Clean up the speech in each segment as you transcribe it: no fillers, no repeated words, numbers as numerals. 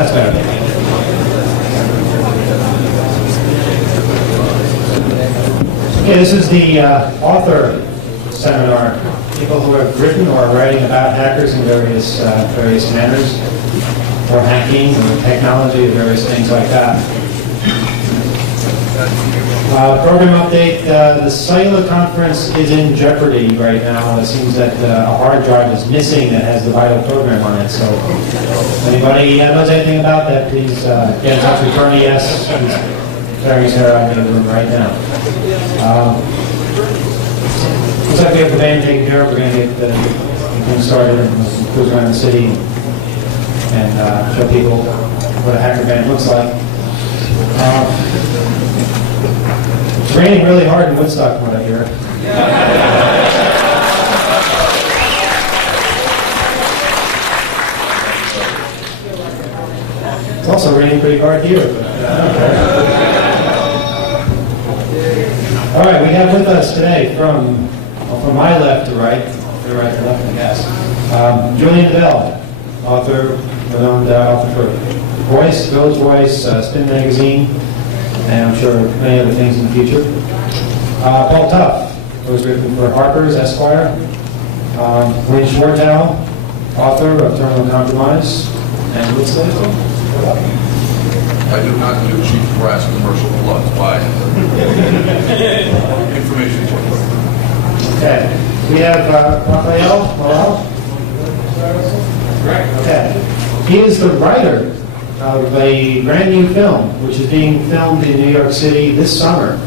That's better. Okay, this is the author seminar. People who have written or are writing about hackers in various manners, or hacking, or technology, or various things like that. Program update. The cellular conference is in jeopardy right now. It seems that a hard drive is missing that has the vital program on it. So, if anybody knows anything about that, please get in touch with Bernie. Yes, he's carrying his hair out in the room right now. Looks like we have the band taken care of. We're going to get the thing started and cruise around the city and show people what a hacker band looks like. It's raining really hard in Woodstock, from what I hear. It's also raining pretty hard here. But, all right, we have with us today from my left to right, or right to left, I guess, Julian DeBell, author, renowned author for Voice, Village Voice, Spin Magazine, and I'm sure many other things in the future. Paul Tuff, who has written for Harpers, Esquire. Winn Schwartau, author of Terminal Compromise. And what's the other one? I do not do cheap brass commercial plugs by information. Okay. We have Raphael Morel. Okay. He is the writer of a brand new film, which is being filmed in New York City this summer.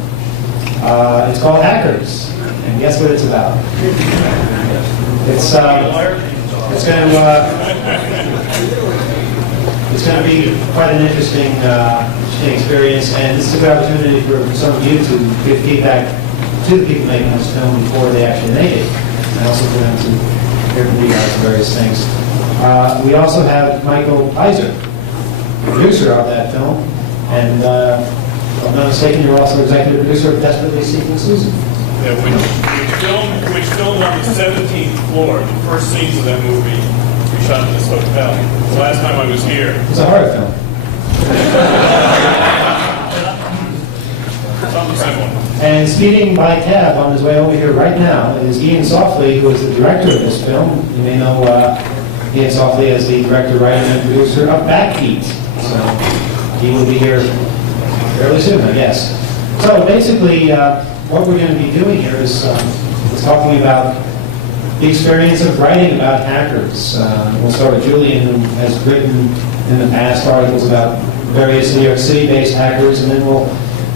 It's called Hackers, and guess what it's about? It's going to be quite an interesting experience, and this is a good opportunity for some of you to give feedback to the people making this film before they actually make it, and also for them to hear from you guys various things. We also have Michael Iser, producer of that film, and if I'm not mistaken, you're also executive producer of Desperately Seeking Susan. Yeah, which filmed on the 17th floor. The first scenes of that movie we shot in this hotel. The last time I was here. It's a horror film. It's on the same one. And speeding by cab on his way over here right now is Ian Softly, who is the director of this film. You may know Ian Softly as the director, writer, and producer of Backbeat. So he will be here fairly soon, I guess. So basically, what we're going to be doing here is talking about the experience of writing about hackers. We'll start with Julian, who has written in the past articles about various New York City-based hackers, and then we'll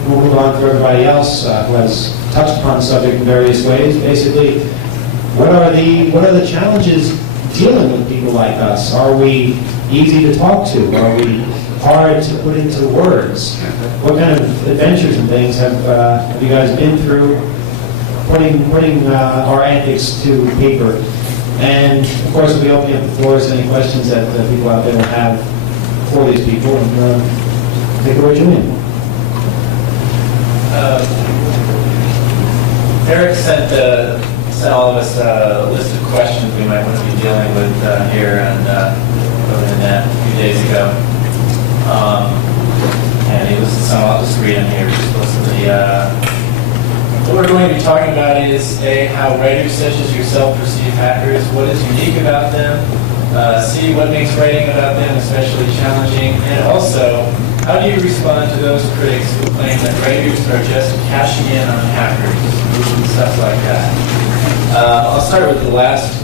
move on to everybody else who has touched upon the subject in various ways. Basically, what are the challenges dealing with people like us? Are we easy to talk to? Are we hard to put into words? What kind of adventures and things have you guys been through putting our antics to paper? And of course, we'll be opening up the floors to any questions that people out there will have for these people. And take it away, Julian. Eric sent all of us a list of questions we might want to be dealing with here and over the net a few days ago. And he listed some. I'll just read them here explicitly. What we're going to be talking about is A, how writers such as yourself perceive hackers, what is unique about them, C, what makes writing about them especially challenging, and also, how do you respond to those critics who claim that writers are just cashing in on hackers and stuff like that? I'll start with the last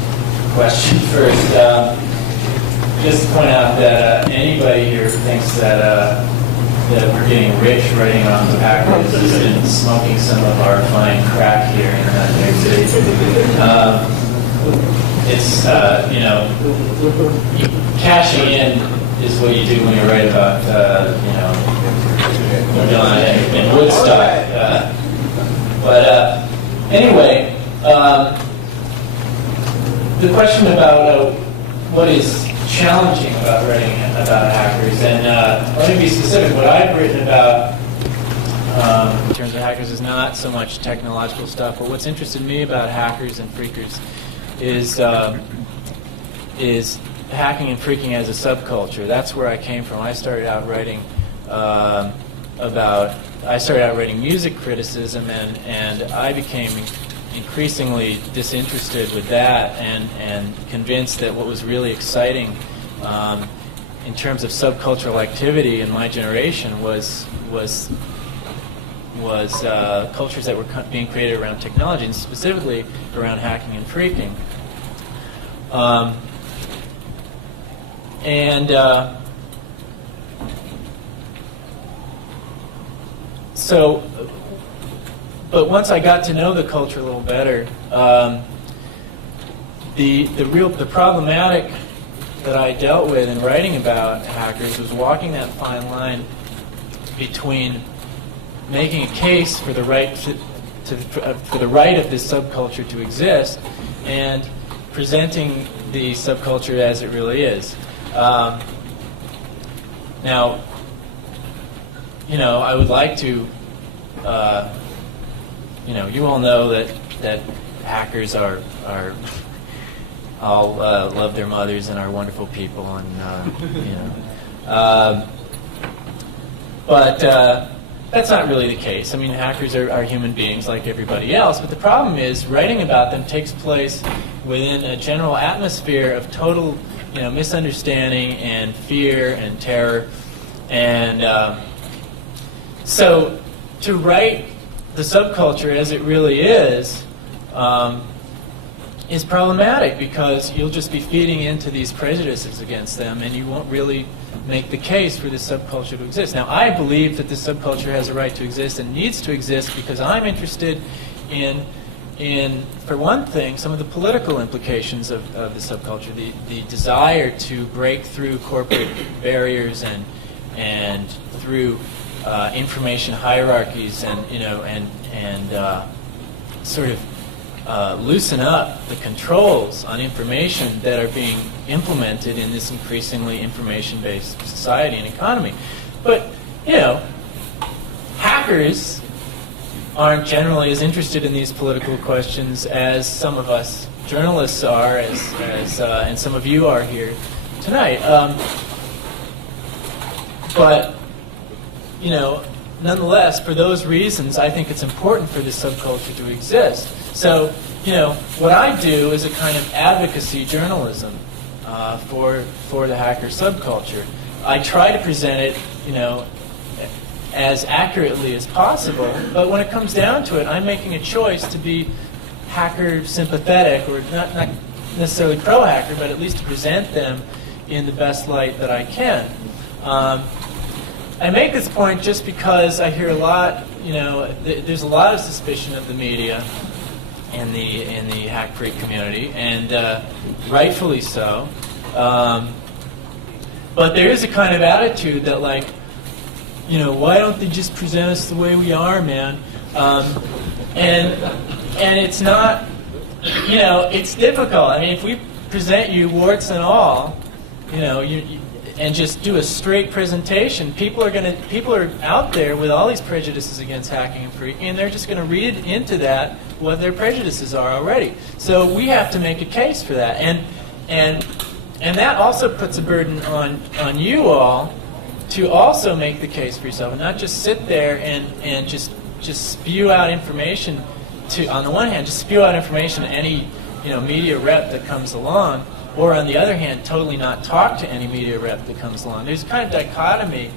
question first. Just to point out that anybody here who thinks that we're getting rich writing off of hackers has been smoking some of our fine crack here in New York City. It's, cashing in is what you do when you write about, in Woodstock. Anyway, the question about what is challenging about writing about hackers, and let me be specific. What I've written about in terms of hackers is not so much technological stuff, but what's interested me about hackers and freakers is hacking and freaking as a subculture. That's where I came from. I started out writing music criticism, and I became increasingly disinterested with that, and convinced that what was really exciting in terms of subcultural activity in my generation was cultures that were being created around technology, and specifically around hacking and freaking. But once I got to know the culture a little better, the problematic that I dealt with in writing about hackers was walking that fine line between making a case for the right for the right of this subculture to exist, and presenting the subculture as it really is. Now, I would like to, you all know that hackers are all love their mothers and are wonderful people, and but that's not really the case. I mean, hackers are human beings like everybody else, but the problem is writing about them takes place within a general atmosphere of total, misunderstanding and fear and terror, and so to write the subculture as it really is problematic, because you'll just be feeding into these prejudices against them, and you won't really make the case for this subculture to exist. Now, I believe that this subculture has a right to exist and needs to exist because I'm interested in for one thing, some of the political implications of the subculture, the desire to break through corporate barriers and through information hierarchies, and sort of loosen up the controls on information that are being implemented in this increasingly information-based society and economy. But, hackers aren't generally as interested in these political questions as some of us journalists are, and some of you are here tonight. But, nonetheless, for those reasons, I think it's important for this subculture to exist. So, what I do is a kind of advocacy journalism for the hacker subculture. I try to present it, as accurately as possible, but when it comes down to it, I'm making a choice to be hacker sympathetic, or not necessarily pro-hacker, but at least to present them in the best light that I can. I make this point just because I hear a lot, there's a lot of suspicion of the media in the hack freak community, and rightfully so. But there is a kind of attitude that, like, why don't they just present us the way we are, man? And it's not, it's difficult. I mean, if we present you warts and all, and just do a straight presentation, people are out there with all these prejudices against hacking and freaking, and they're just going to read into that what their prejudices are already. So we have to make a case for that, and that also puts a burden on you all to also make the case for yourself, and not just sit there and just spew out information on the one hand, just spew out information to any media rep that comes along, or on the other hand, totally not talk to any media rep that comes along. There's a kind of dichotomy.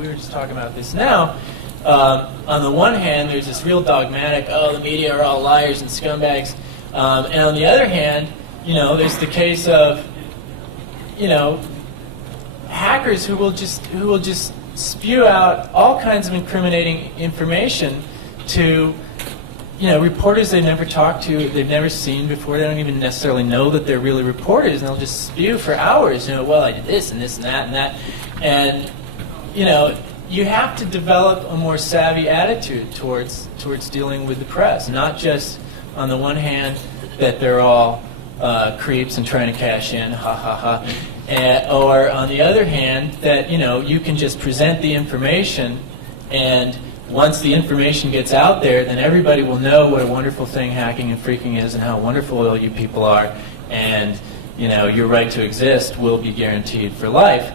We were just talking about this now. On the one hand, there's this real dogmatic, the media are all liars and scumbags. And on the other hand, there's the case of, hackers who will just spew out all kinds of incriminating information to reporters they never talked to, they've never seen before. They don't even necessarily know that they're really reporters, and they'll just spew for hours. Well, I did this and this and that and that, and you have to develop a more savvy attitude towards dealing with the press. Not just on the one hand that they're all creeps and trying to cash in, ha ha ha, or on the other hand that you can just present the information, and once the information gets out there, then everybody will know what a wonderful thing hacking and freaking is, and how wonderful all you people are, and your right to exist will be guaranteed for life.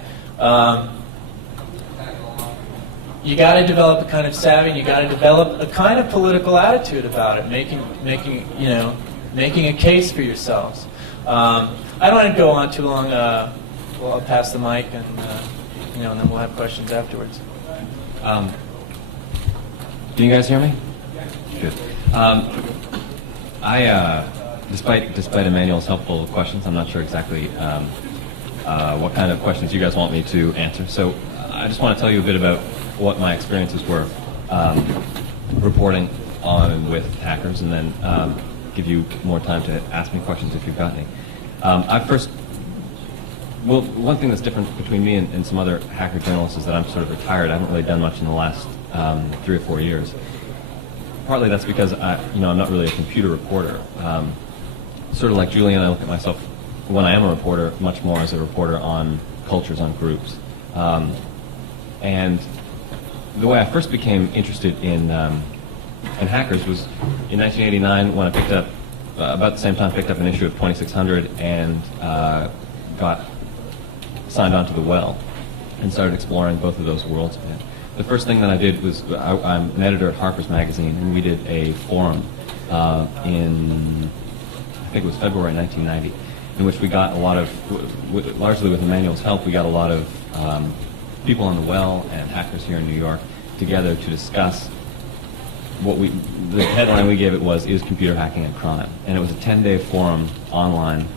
You got to develop a kind of savvy. You got to develop a kind of political attitude about it, making a case for yourselves. I don't want to go on too long. Well, I'll pass the mic, and then we'll have questions afterwards. Can you guys hear me? Good. Despite Emmanuel's helpful questions, I'm not sure exactly what kind of questions you guys want me to answer. So I just want to tell you a bit about what my experiences were reporting on with hackers, and then give you more time to ask me questions if you've got any. One thing that's different between me and some other hacker journalists is that I'm sort of retired. I haven't really done much in the last 3 or 4 years. Partly that's because I'm not really a computer reporter. Sort of like Julian, I look at myself, when I am a reporter, much more as a reporter on cultures, on groups. And the way I first became interested in hackers was in 1989 when I picked up, about the same time, picked up an issue of 2600 and got signed on to the Well and started exploring both of those worlds a bit. The first thing that I did was, I'm an editor at Harpers magazine, and we did a forum in, I think it was February 1990, in which we got a lot of, largely with Emmanuel's help, we got a lot of people on the Well and hackers here in New York together to discuss the headline we gave it was, "Is Computer Hacking a Crime?" And it was a 10-day forum online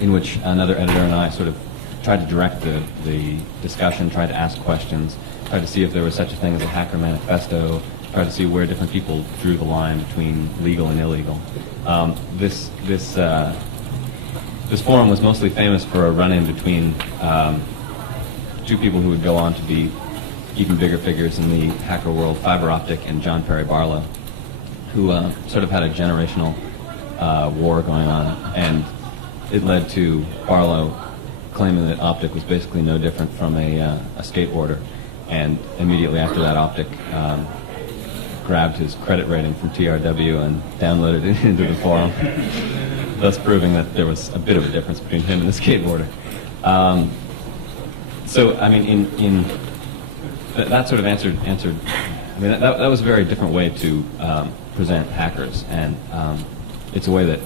in which another editor and I sort of tried to direct the discussion, tried to ask questions, tried to see if there was such a thing as a hacker manifesto, tried to see where different people drew the line between legal and illegal. This forum was mostly famous for a run-in between two people who would go on to be even bigger figures in the hacker world, Fiber Optic and John Perry Barlow, who sort of had a generational war going on, and it led to Barlow claiming that Optic was basically no different from a skateboarder, and immediately after that, Optic grabbed his credit rating from TRW and downloaded it into the forum, thus proving that there was a bit of a difference between him and the skateboarder. So, I mean, that sort of answered. I mean, that was a very different way to present hackers, and it's a way that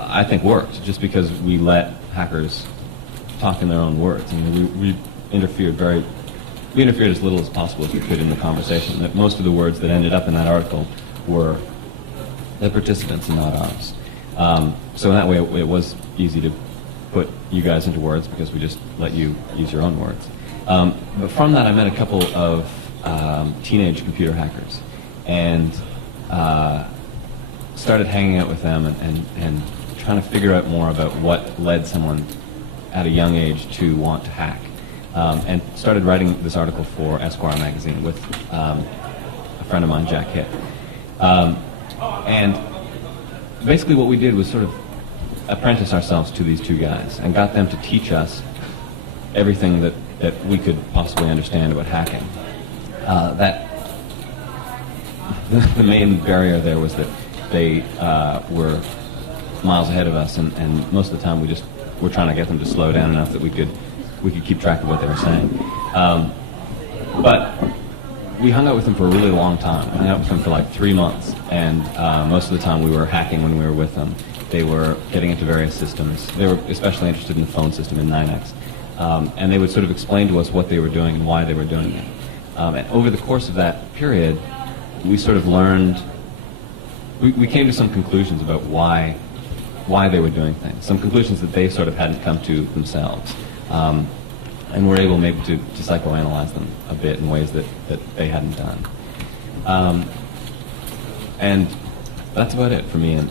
I think worked, just because we let hackers talk in their own words. I mean, we interfered as little as possible as we could in the conversation. That most of the words that ended up in that article were the participants and not ours. So in that way, it was easy to put you guys into words because we just let you use your own words. But from that, I met a couple of teenage computer hackers, and started hanging out with them and trying to figure out more about what led someone at a young age to want to hack. And started writing this article for Esquire magazine with a friend of mine, Jack Hitt. And basically what we did was sort of apprentice ourselves to these two guys and got them to teach us everything that we could possibly understand about hacking. The main barrier there was that they were miles ahead of us, and most of the time we just were trying to get them to slow down enough that we could keep track of what they were saying. But we hung out with them for a really long time. We hung out with them for like 3 months, and most of the time we were hacking when we were with them. They were getting into various systems. They were especially interested in the phone system in 9X. And they would sort of explain to us what they were doing and why they were doing it. And over the course of that period, we sort of learned, we came to some conclusions about why they were doing things, some conclusions that they sort of hadn't come to themselves. And we're able maybe to psychoanalyze them a bit in ways that they hadn't done. And that's about it for me and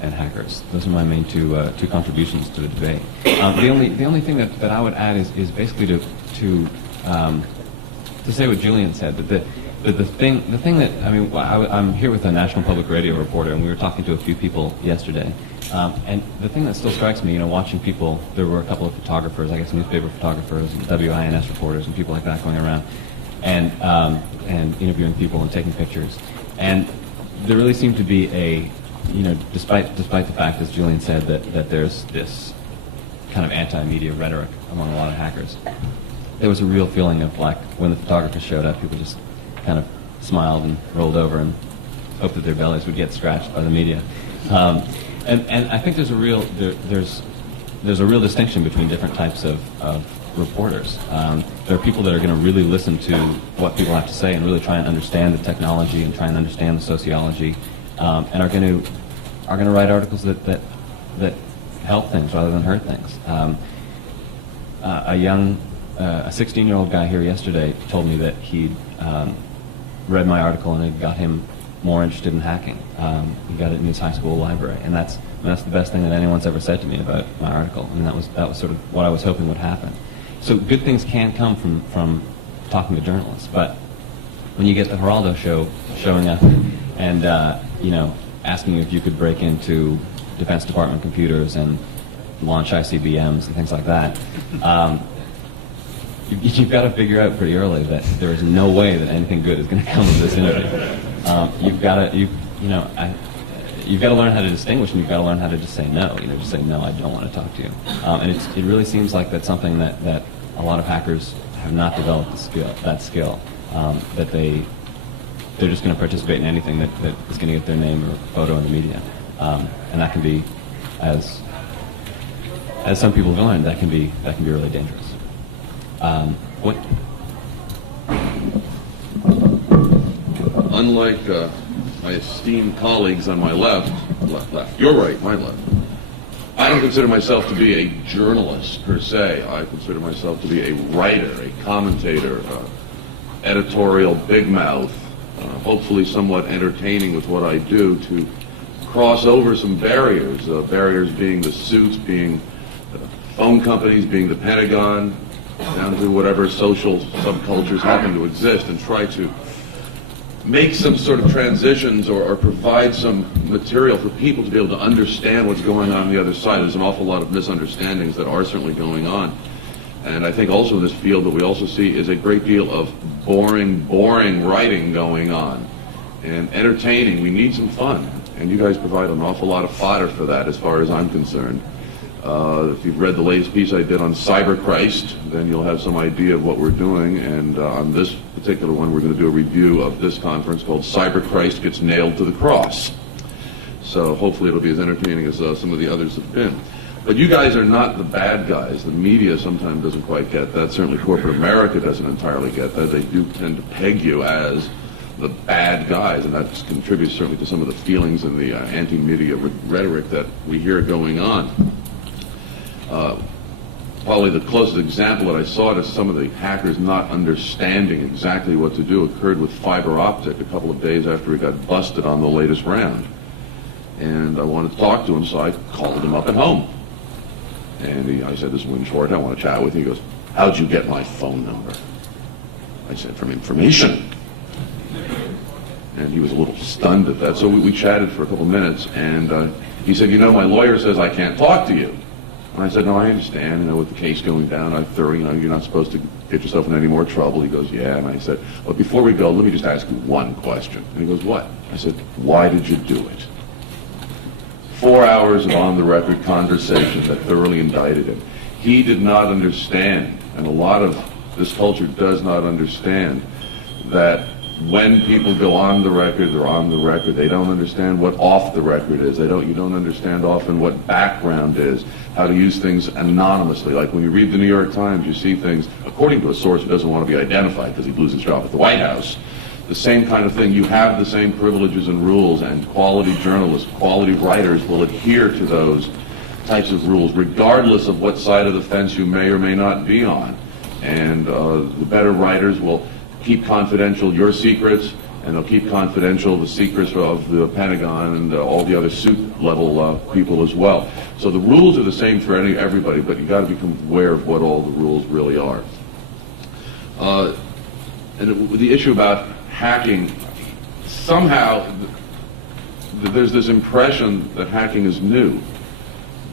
hackers. Those are my main two contributions to the debate. The only thing that I would add is basically to say what Julian said, that the thing that, I mean, I'm here with a National Public Radio reporter, and we were talking to a few people yesterday. And the thing that still strikes me, watching people, there were a couple of photographers, I guess newspaper photographers, and WINS reporters, and people like that going around, and interviewing people and taking pictures. And there really seemed to be despite the fact, as Julian said, that there's this kind of anti-media rhetoric among a lot of hackers, there was a real feeling of like when the photographers showed up, people just kind of smiled and rolled over and hoped that their bellies would get scratched by the media. And I think there's a real distinction between different types of reporters. There are people that are going to really listen to what people have to say and really try and understand the technology and try and understand the sociology, and are going to write articles that help things rather than hurt things. A 16-year-old guy here yesterday told me that he'd read my article and it got him more interested in hacking. He got it in his high school library, and that's the best thing that anyone's ever said to me about my article. I mean, that was sort of what I was hoping would happen. So good things can come from talking to journalists, but when you get the Geraldo show showing up and asking if you could break into Defense Department computers and launch ICBMs and things like that, you've got to figure out pretty early that there is no way that anything good is going to come of this interview. You've got to learn how to distinguish, and you've got to learn how to just say no. Just say no, I don't want to talk to you. And it really seems like that's something that a lot of hackers have not developed that skill. That they're just going to participate in anything that is going to get their name or photo in the media, and that can be, as some people have learned, that can be really dangerous. Unlike my esteemed colleagues on my left, your right, my left, I don't consider myself to be a journalist per se. I consider myself to be a writer, a commentator, editorial big mouth, hopefully somewhat entertaining with what I do, to cross over some barriers, barriers being the suits, being phone companies, being the Pentagon, down to whatever social subcultures happen to exist, and try to make some sort of transitions or provide some material for people to be able to understand what's going on the other side. There's an awful lot of misunderstandings that are certainly going on. And I think also in this field that we also see is a great deal of boring writing going on. And entertaining, we need some fun. And you guys provide an awful lot of fodder for that as far as I'm concerned. If you've read the latest piece I did on Cyberchrist, then you'll have some idea of what we're doing. And on this particular one, we're going to do a review of this conference called Cyberchrist Gets Nailed to the Cross. So hopefully it'll be as entertaining as some of the others have been. But you guys are not the bad guys. The media sometimes doesn't quite get that. Certainly corporate America doesn't entirely get that. They do tend to peg you as the bad guys, and that contributes certainly to some of the feelings and the anti-media rhetoric that we hear going on. Probably the closest example that I saw to some of the hackers not understanding exactly what to do occurred with fiber optic a couple of days after he got busted on the latest round. And I wanted to talk to him, so I called him up at home. And I said, "This is Winn Schwartau, I want to chat with you." He goes, "How'd you get my phone number?" I said, "From information." And he was a little stunned at that. So we chatted for a couple minutes, and he said, "My lawyer says I can't talk to you." And I said, "No, I understand, with the case going down, you're not supposed to get yourself in any more trouble." He goes, "Yeah." And I said, "But before we go, let me just ask you one question." And he goes, "What?" I said, "Why did you do it?" 4 hours of on-the-record conversation that thoroughly indicted him. He did not understand, and a lot of this culture does not understand, that when people go on the record, they're on the record. They don't understand what off the record is. You don't understand often what background is, how to use things anonymously. Like when you read the New York Times, you see things according to a source who doesn't want to be identified because he'd lose his job at the White House. The same kind of thing. You have the same privileges and rules, and quality journalists, quality writers will adhere to those types of rules, regardless of what side of the fence you may or may not be on. And the better writers will keep confidential your secrets, and they'll keep confidential the secrets of the Pentagon and all the other suit-level people as well. So the rules are the same for everybody, but you've got to become aware of what all the rules really are. And the issue about hacking, somehow there's this impression that hacking is new,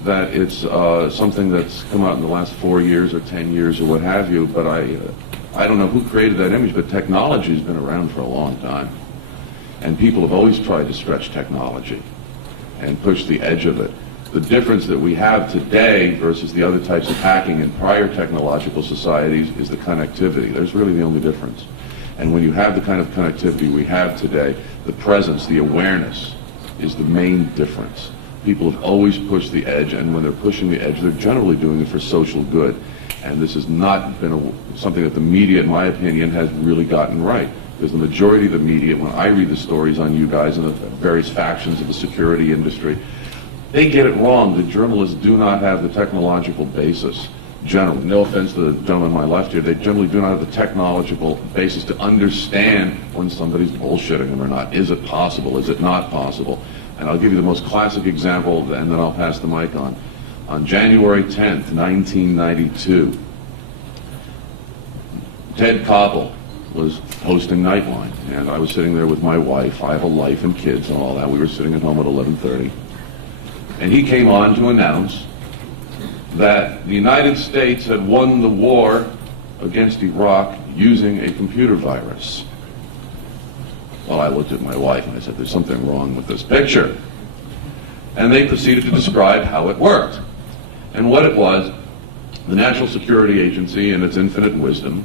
that it's something that's come out in the last 4 years or 10 years or what have you, but I don't know who created that image, but technology's been around for a long time. And people have always tried to stretch technology. and push the edge of it. The difference that we have today versus the other types of hacking in prior technological societies is the connectivity. There's really the only difference. And when you have the kind of connectivity we have today, the presence, the awareness is the main difference. People have always pushed the edge, and when they're pushing the edge, they're generally doing it for social good. And this has not been something that the media, in my opinion, has really gotten right. Because the majority of the media, when I read the stories on you guys and the various factions of the security industry, they get it wrong. The journalists do not have the technological basis. Generally, no offense to the gentleman on my left here, they generally do not have the technological basis to understand when somebody's bullshitting them or not. Is it possible? Is it not possible? And I'll give you the most classic example, and then I'll pass the mic on. On January 10th, 1992, Ted Koppel was hosting Nightline, and I was sitting there with my wife. I have a life and kids and all that. We were sitting at home at 11:30. And he came on to announce that the United States had won the war against Iraq using a computer virus. Well, I looked at my wife and I said, there's something wrong with this picture. And they proceeded to describe how it worked. And what it was, the National Security Agency, in its infinite wisdom,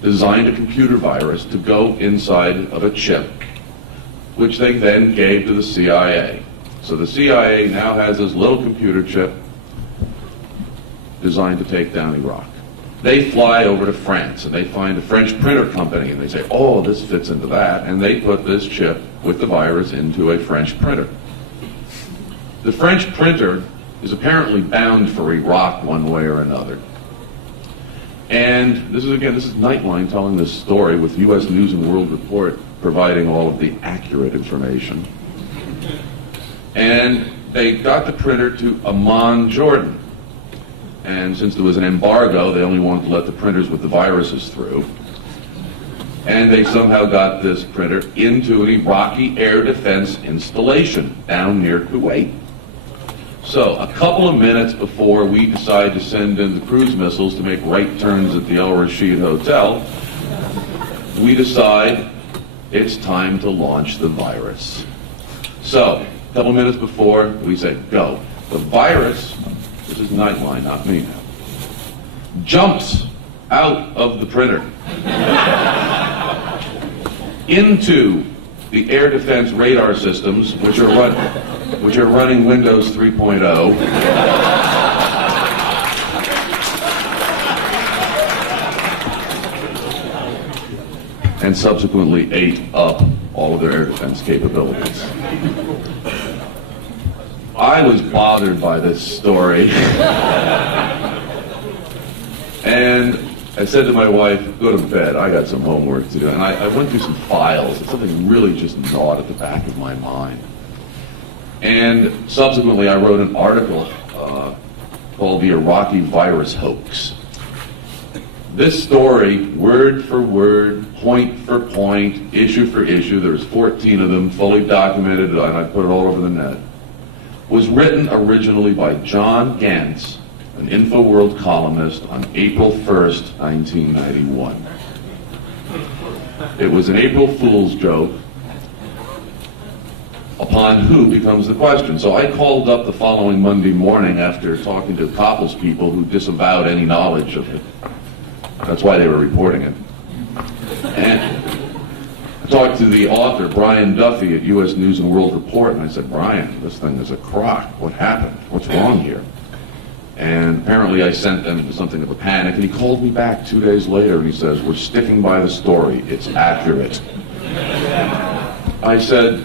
designed a computer virus to go inside of a chip, which they then gave to the CIA. So the CIA now has this little computer chip designed to take down Iraq. They fly over to France and they find a French printer company and they say, oh, this fits into that, and they put this chip with the virus into a French printer. The French printer is apparently bound for Iraq one way or another. And this is Nightline telling this story with U.S. News and World Report providing all of the accurate information. And they got the printer to Amman, Jordan. And since there was an embargo, they only wanted to let the printers with the viruses through. And they somehow got this printer into an Iraqi air defense installation down near Kuwait. So a couple of minutes before we decide to send in the cruise missiles to make right turns at the El Rashid Hotel, we decide it's time to launch the virus. So a couple minutes before, we say, go. The virus, this is Nightline, not me now, jumps out of the printer into the air defense radar systems, which are running Windows 3.0. And subsequently ate up all of their air defense capabilities. I was bothered by this story. And I said to my wife, go to bed, I got some homework to do. And I went through some files, and something really just gnawed at the back of my mind. And subsequently I wrote an article called The Iraqi Virus Hoax. This story, word for word, point for point, issue for issue, there's 14 of them, fully documented, and I put it all over the net, was written originally by John Gantz, an InfoWorld columnist, on April 1st, 1991. It was an April Fool's joke, upon who becomes the question. So I called up the following Monday morning after talking to Koppel's people who disavowed any knowledge of it. That's why they were reporting it. And I talked to the author, Brian Duffy, at U.S. News and World Report, and I said, Brian, this thing is a crock. What happened? What's wrong here? And apparently I sent them into something of a panic, and he called me back 2 days later, and he says, we're sticking by the story. It's accurate. I said,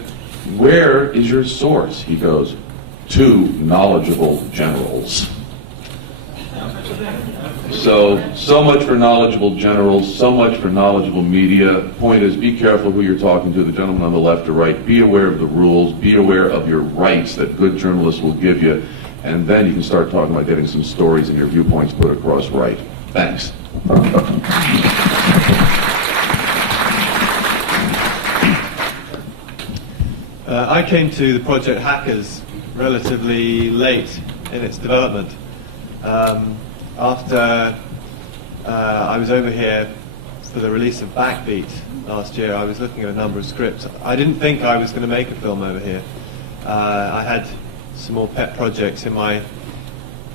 where is your source? He goes, 2 knowledgeable generals. So much for knowledgeable generals, so much for knowledgeable media. Point is, be careful who you're talking to, the gentleman on the left or right. Be aware of the rules, be aware of your rights that good journalists will give you, and then you can start talking about getting some stories and your viewpoints put across right. Thanks. I came to the project Hackers relatively late in its development. After I was over here for the release of Backbeat last year, I was looking at a number of scripts. I didn't think I was going to make a film over here. I had some more pet projects in my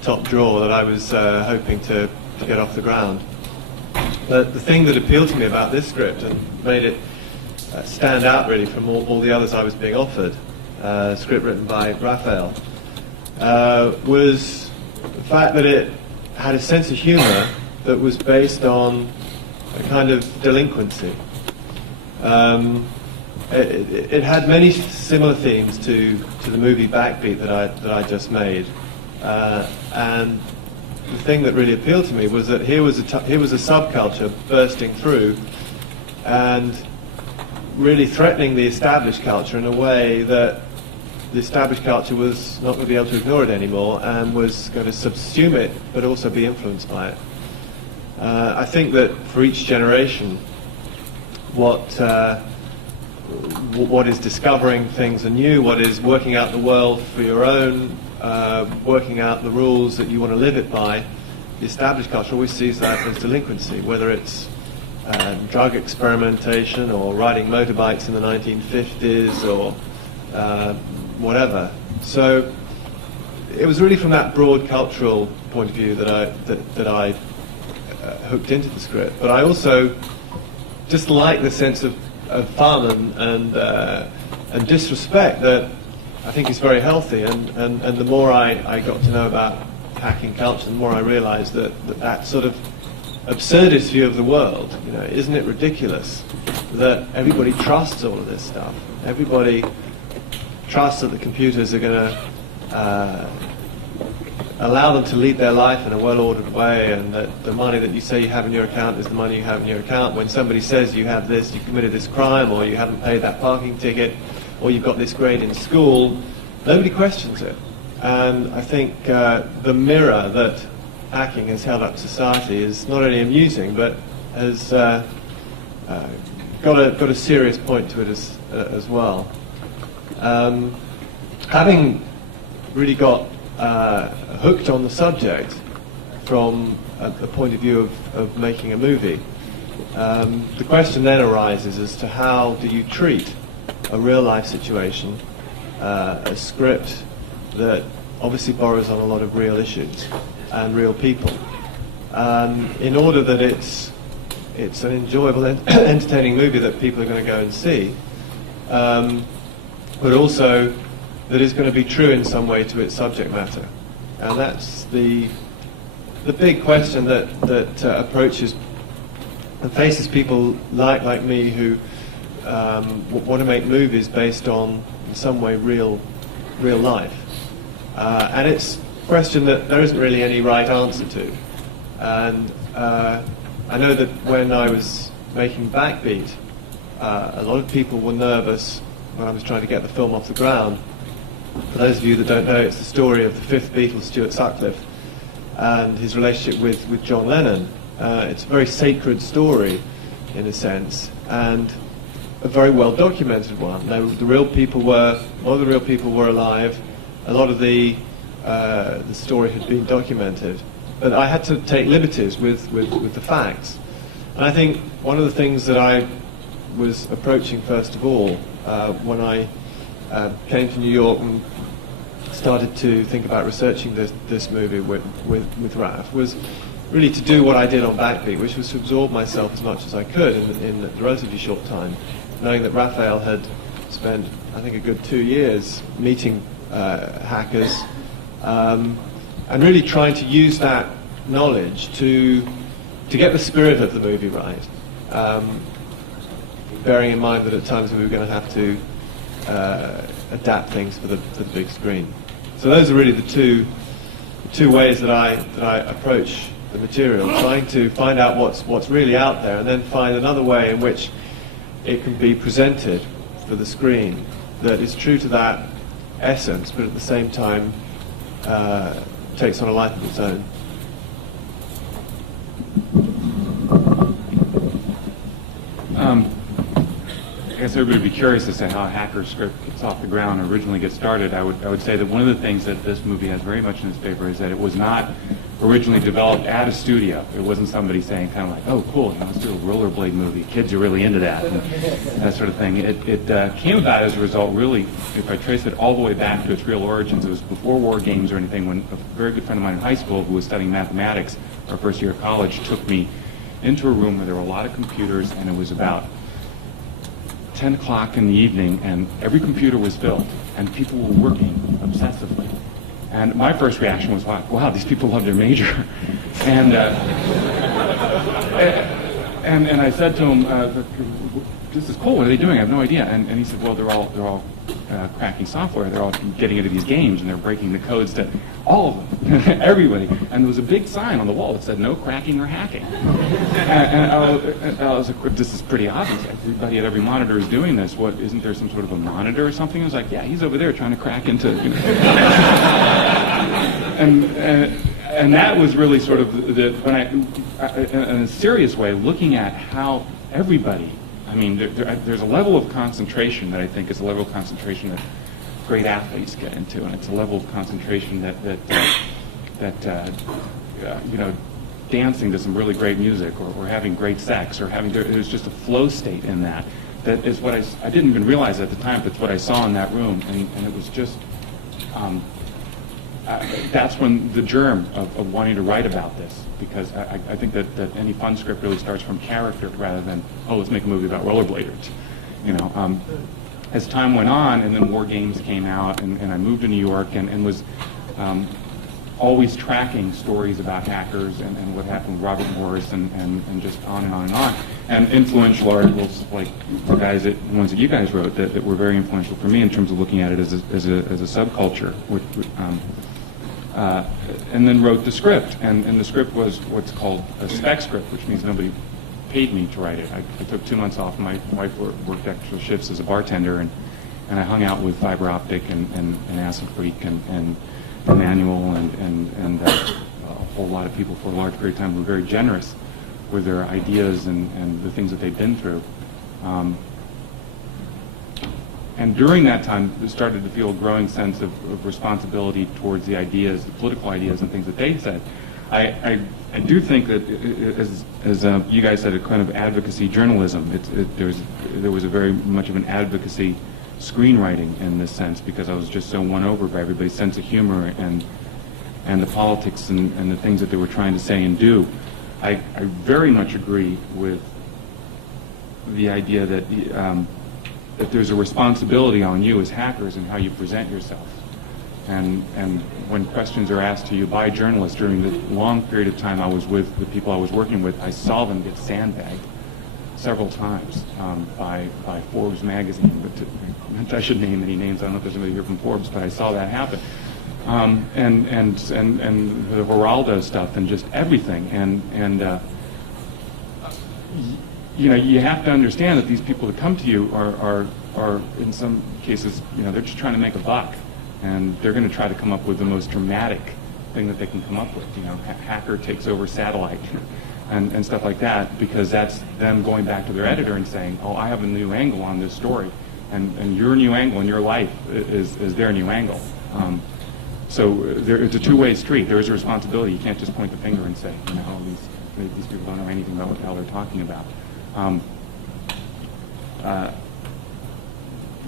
top drawer that I was hoping to get off the ground. But the thing that appealed to me about this script and made it stand out really from all the others I was being offered, a script written by Raphael, was the fact that it had a sense of humor that was based on a kind of delinquency. It had many similar themes to the movie Backbeat that I just made, and the thing that really appealed to me was that here was a subculture bursting through and really threatening the established culture in a way that the established culture was not going to be able to ignore it anymore and was going to subsume it but also be influenced by it. I think that for each generation, what is discovering things anew, what is working out the world for your own, working out the rules that you want to live it by, the established culture always sees that as delinquency, whether it's drug experimentation or riding motorbikes in the 1950s or whatever. So it was really from that broad cultural point of view that I hooked into the script. But I also just like the sense of fun and disrespect that I think is very healthy. And the more I got to know about hacking culture, the more I realized that sort of absurdist view of the world, isn't it ridiculous that everybody trusts all of this stuff? Everybody trusts that the computers are going to allow them to lead their life in a well-ordered way, and that the money that you say you have in your account is the money you have in your account. When somebody says you have this, you committed this crime, or you haven't paid that parking ticket, or you've got this grade in school, nobody questions it. And I think the mirror that hacking has held up society is not only amusing, but has got a serious point to it as well. Having really got hooked on the subject from a point of view of making a movie, the question then arises as to how do you treat a real-life situation, a script that obviously borrows on a lot of real issues and real people, in order that it's an enjoyable, entertaining movie that people are going to go and see, but also that is going to be true in some way to its subject matter. And that's the big question that approaches and faces people like me who want to make movies based on, in some way, real life. And it's a question that there isn't really any right answer to. And I know that when I was making Backbeat, a lot of people were nervous when I was trying to get the film off the ground. For those of you that don't know, it's the story of the fifth Beatle, Stuart Sutcliffe, and his relationship with John Lennon. It's a very sacred story, in a sense, and a very well documented one. Now, a lot of the real people were alive. A lot of the story had been documented, but I had to take liberties with the facts. And I think one of the things that I was approaching first of all when I came to New York and started to think about researching this movie with Raph was really to do what I did on Backbeat, which was to absorb myself as much as I could in a relatively short time, knowing that Raphael had spent, I think, a good 2 years meeting hackers, and really trying to use that knowledge to get the spirit of the movie right, bearing in mind that at times we were going to have to adapt things for the big screen. So those are really the two ways that I approach the material, trying to find out what's really out there, and then find another way in which it can be presented for the screen that is true to that essence, but at the same time takes on a life of its own. I guess everybody would be curious as to how a hacker script gets off the ground or originally gets started. I would say that one of the things that this movie has very much in its favor is that it was not originally developed at a studio. It wasn't somebody saying kind of like, oh, cool, let's do a rollerblade movie. Kids are really into that, and that sort of thing. It came about as a result, really, if I trace it all the way back to its real origins, it was before war games or anything, when a very good friend of mine in high school who was studying mathematics, our first year of college, took me into a room where there were a lot of computers, and it was about 10 o'clock in the evening, and every computer was filled, and people were working obsessively. And my first reaction was, wow, these people love their major. And and I said to him, this is cool, what are they doing? I have no idea. And he said, well, they're all cracking software. They're all getting into these games, and they're breaking the codes to all of them, everybody. And there was a big sign on the wall that said, no cracking or hacking. And I was like, this is pretty obvious. Everybody at every monitor is doing this. What, isn't there some sort of a monitor or something? I was like, yeah, he's over there trying to crack into, and that was really sort of when in a serious way, looking at how everybody, I mean, there's a level of concentration that I think is a level of concentration that great athletes get into, and it's a level of concentration that dancing to some really great music, or having great sex, or there's just a flow state in that. That is what I didn't even realize at the time, but it's what I saw in that room, and it was just, that's when the germ of wanting to write about this, because I think that any fun script really starts from character rather than, oh, let's make a movie about rollerbladers. As time went on, and then War Games came out, and I moved to New York, and was always tracking stories about hackers and what happened with Robert Morris, and just on and on and on. And influential articles like the ones that you guys wrote that were very influential for me in terms of looking at it as a subculture. And then wrote the script, and the script was what's called a spec script, which means nobody paid me to write it. I took 2 months off. My wife worked extra shifts as a bartender, and I hung out with Fiber Optic and Acid Freak and Emmanuel and a whole lot of people for a large period of time who were very generous with their ideas and the things that they'd been through. And during that time, I started to feel a growing sense of responsibility towards the ideas, the political ideas and things that they said. I do think that, as you guys said, a kind of advocacy journalism. There was a very much of an advocacy screenwriting in this sense, because I was just so won over by everybody's sense of humor and the politics and the things that they were trying to say and do. I very much agree with the idea that that there's a responsibility on you as hackers and how you present yourself. And when questions are asked to you by journalists during the long period of time I was with the people I was working with, I saw them get sandbagged several times by Forbes magazine. But I shouldn't name any names. I don't know if there's anybody here from Forbes, but I saw that happen. And the Geraldo stuff and just everything. And you have to understand that these people that come to you are in some cases, they're just trying to make a buck, and they're going to try to come up with the most dramatic thing that they can come up with. Hacker takes over satellite, and stuff like that, because that's them going back to their editor and saying, oh, I have a new angle on this story, and your new angle in your life is their new angle. So it's a two-way street. There is a responsibility. You can't just point the finger and say, these people don't know anything about what the hell they're talking about.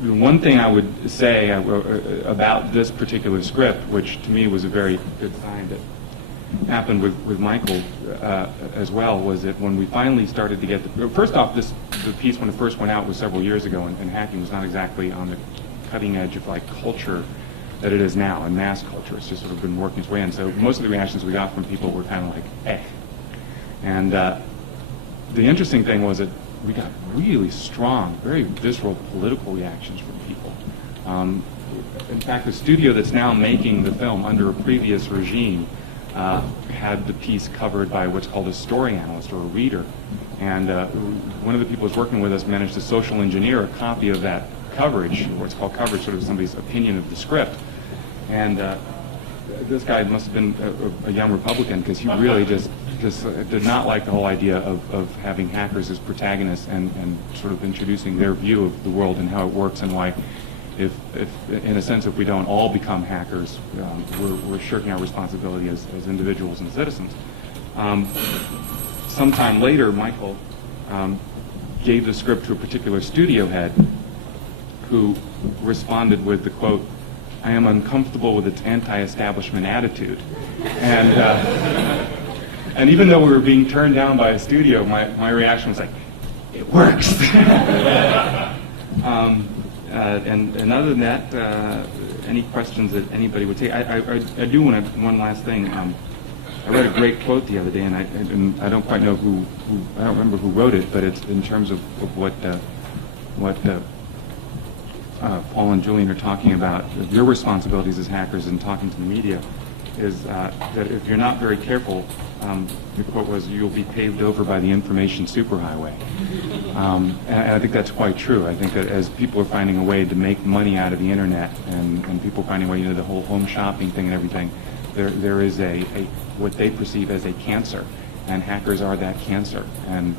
The one thing I would say about this particular script, which to me was a very good sign that happened with Michael as well, was that when we finally started to get first off, the piece when it first went out was several years ago, and hacking was not exactly on the cutting edge of culture that it is now, and mass culture. It's just sort of been working its way in. So most of the reactions we got from people were kind of like, eh. And the interesting thing was that we got really strong, very visceral political reactions from people. In fact, the studio that's now making the film under a previous regime had the piece covered by what's called a story analyst or a reader. And one of the people who's working with us managed to social engineer a copy of that coverage, what's called coverage, sort of somebody's opinion of the script. And this guy must have been a young Republican, because he really just did not like the whole idea of having hackers as protagonists and sort of introducing their view of the world and how it works and why if in a sense, if we don't all become hackers, we're shirking our responsibility as individuals and citizens. Sometime later, Michael gave the script to a particular studio head who responded with the quote, "I am uncomfortable with its anti-establishment attitude." And even though we were being turned down by a studio, my reaction was like, it works. And other than that, any questions that anybody would take? I do want to, one last thing. I read a great quote the other day, and I don't quite know who I don't remember who wrote it, but it's in terms of what Paul and Julian are talking about, your responsibilities as hackers and talking to the media, is that if you're not very careful, the quote was, you'll be paved over by the information superhighway. And I think that's quite true. I think that as people are finding a way to make money out of the internet, and people finding a way, the whole home shopping thing and everything, there is a what they perceive as a cancer, and hackers are that cancer. And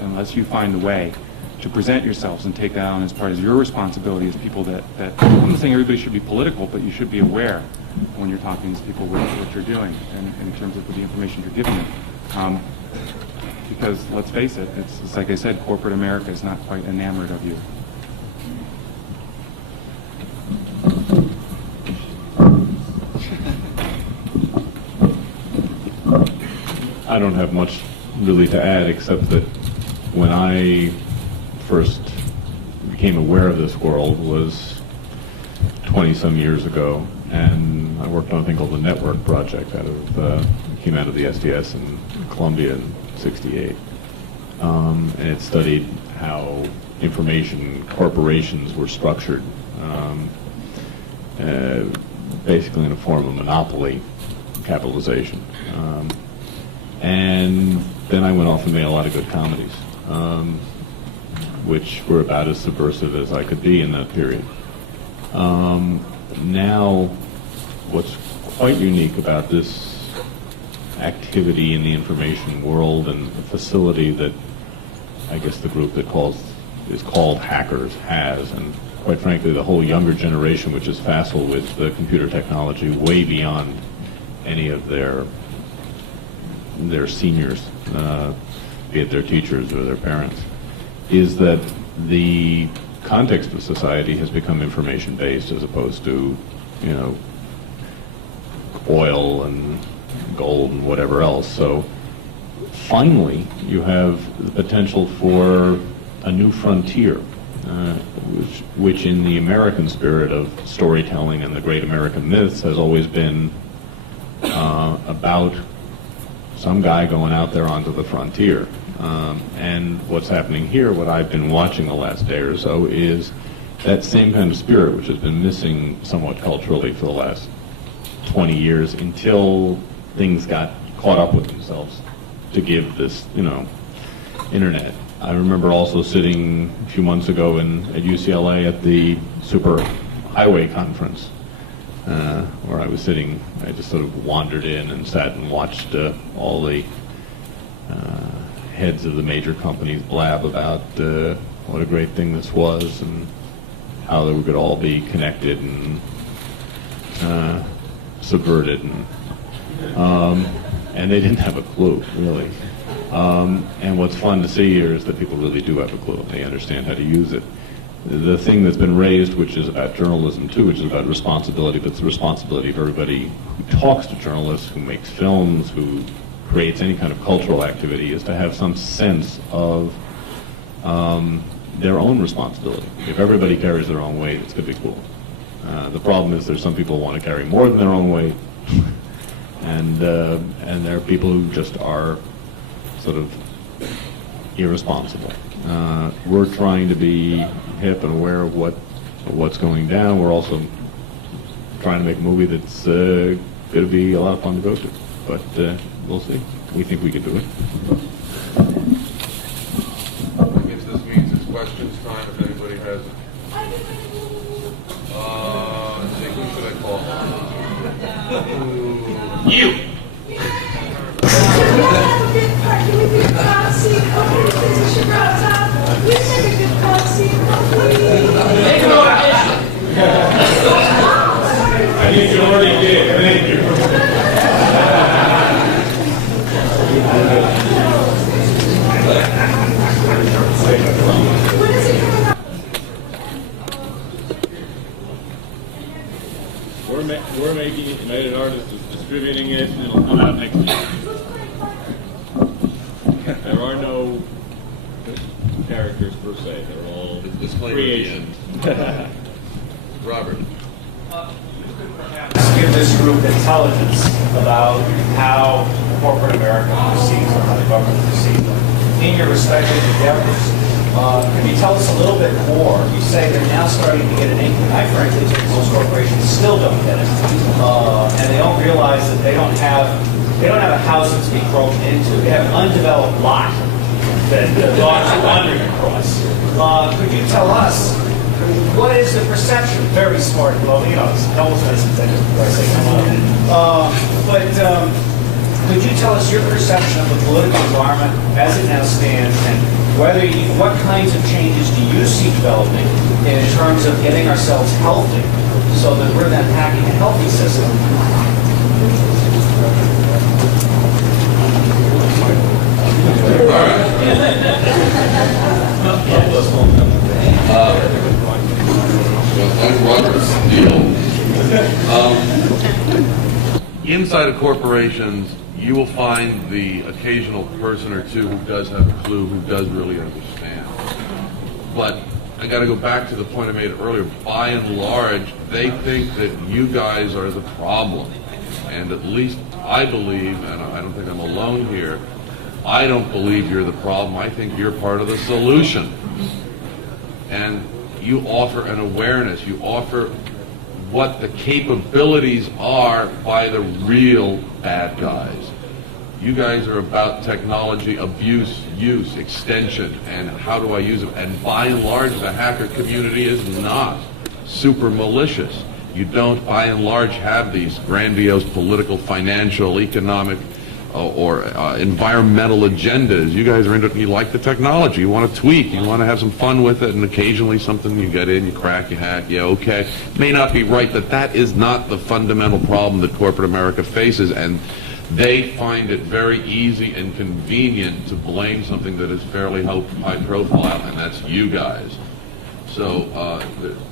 unless you find a way to present yourselves and take that on as part of your responsibility as people that I'm not saying everybody should be political, but you should be aware when you're talking to people what you're doing and in terms of the information you're giving them. Because let's face it, it's like I said, corporate America is not quite enamored of you. I don't have much really to add, except that when I first became aware of this world was 20-some years ago, and I worked on a thing called the Network Project. Came out of the SDS in Columbia in '68, and it studied how information corporations were structured, basically in a form of monopoly capitalization. And then I went off and made a lot of good comedies, which were about as subversive as I could be in that period. Now, what's quite unique about this activity in the information world and the facility that I guess the group that is called Hackers has, and quite frankly the whole younger generation which is facile with the computer technology way beyond any of their seniors, be it their teachers or their parents, is that the context of society has become information-based as opposed to, oil and gold and whatever else. So finally, you have the potential for a new frontier, which in the American spirit of storytelling and the great American myths has always been about some guy going out there onto the frontier. And what's happening here, what I've been watching the last day or so, is that same kind of spirit which has been missing somewhat culturally for the last 20 years until things got caught up with themselves to give this, internet. I remember also sitting a few months ago at UCLA at the Super Highway Conference, where I was sitting. I just sort of wandered in and sat and watched all the heads of the major companies blab about what a great thing this was and how we could all be connected and subverted, and they didn't have a clue, really. And what's fun to see here is that people really do have a clue. They understand how to use it. The thing that's been raised, which is about journalism too, which is about responsibility, but it's the responsibility of everybody who talks to journalists, who makes films, who creates any kind of cultural activity, is to have some sense of their own responsibility. If everybody carries their own weight, it's going to be cool. The problem is there's some people who want to carry more than their own weight, and there are people who just are sort of irresponsible. We're trying to be hip and aware of what's going down. We're also trying to make a movie that's going to be a lot of fun to go to. But we'll see. We think we can do it. I guess this means it's questions time if anybody has it. Let's see, who should I call? You! We take a good proxy. We're making it, United Artists is distributing it, and it'll come out next year. There are no characters per se, they're all creations. Robert. Give this group intelligence about how corporate America proceeds or how the government proceeds in your respective endeavors. Can you tell us a little bit more? You say they're now starting to get an inkling. I frankly think most corporations still don't get it, and they don't realize that they don't have a house that's being broken into. They have an undeveloped lot that the dogs are wandering across. Could you tell us what is the perception? Very smart, well, you know, it's almost nice to say, come on. But could you tell us your perception of the political environment as it now stands, and what kinds of changes do you see developing in terms of getting ourselves healthy, so that we're then hacking a healthy system? Robert's deal. Inside of corporations, you will find the occasional person or two who does have a clue, who does really understand. But I got to go back to the point I made earlier. By and large, they think that you guys are the problem. And at least I believe, and I don't think I'm alone here, I don't believe you're the problem. I think you're part of the solution. And you offer an awareness. You offer what the capabilities are by the real bad guys. You guys are about technology abuse, use, extension, and how do I use it? And by and large, the hacker community is not super malicious. You don't, by and large, have these grandiose political, financial, economic, or environmental agendas. You guys are into, you like the technology, you want to tweak, you want to have some fun with it, and occasionally something you get in, you crack, you hack, yeah, okay. May not be right, but that is not the fundamental problem that corporate America faces, and they find it very easy and convenient to blame something that is fairly high profile, and that's you guys. So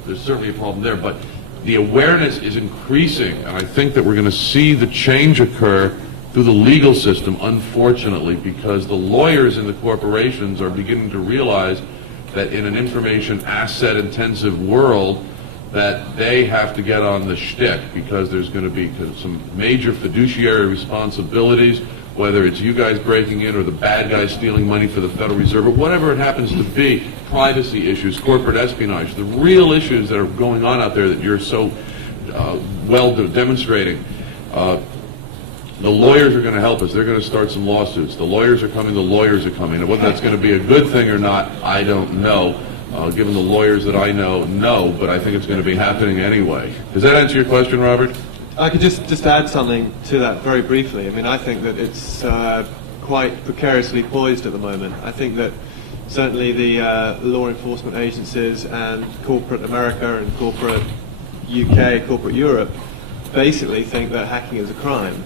there's certainly a problem there, but the awareness is increasing, and I think that we're going to see the change occur through the legal system, unfortunately, because the lawyers in the corporations are beginning to realize that in an information asset-intensive world, that they have to get on the shtick, because there's going to be some major fiduciary responsibilities, whether it's you guys breaking in or the bad guys stealing money for the Federal Reserve, or whatever it happens to be, privacy issues, corporate espionage, the real issues that are going on out there that you're so well demonstrating. The lawyers are going to help us. They're going to start some lawsuits. The lawyers are coming, the lawyers are coming. And whether that's going to be a good thing or not, I don't know. Given the lawyers that I know, no, but I think it's going to be happening anyway. Does that answer your question, Robert? I could just add something to that very briefly. I mean, I think that it's quite precariously poised at the moment. I think that certainly the law enforcement agencies and corporate America and corporate UK, corporate Europe, basically think that hacking is a crime.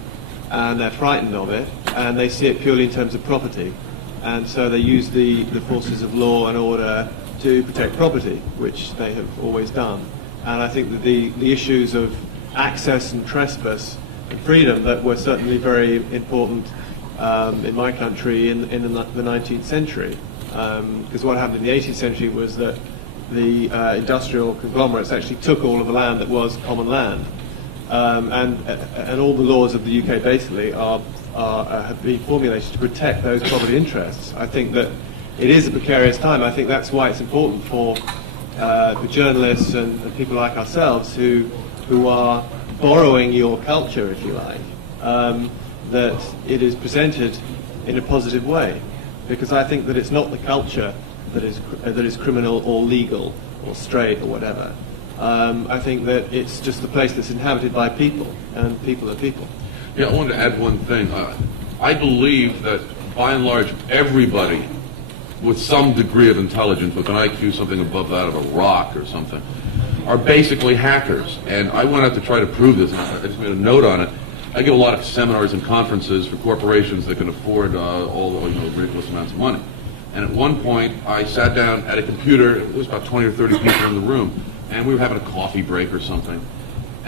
And they're frightened of it, and they see it purely in terms of property. And so they use the forces of law in order to protect property, which they have always done. And I think that the issues of access and trespass and freedom that were certainly very important in my country in the 19th century. Because what happened in the 18th century was that the industrial conglomerates actually took all of the land that was common land. And all the laws of the UK basically have been formulated to protect those property interests. I think that it is a precarious time. I think that's why it's important for journalists and people like ourselves who are borrowing your culture, if you like, that it is presented in a positive way. Because I think that it's not the culture that is criminal or legal or straight or whatever. I think that it's just the place that's inhabited by people, and people are people. Yeah, I wanted to add one thing. I believe that, by and large, everybody with some degree of intelligence, with an IQ something above that of a rock or something, are basically hackers. And I went out to try to prove this, and I just made a note on it. I give a lot of seminars and conferences for corporations that can afford all the ridiculous amounts of money. And at one point, I sat down at a computer. There was about 20 or 30 people in the room, and we were having a coffee break or something.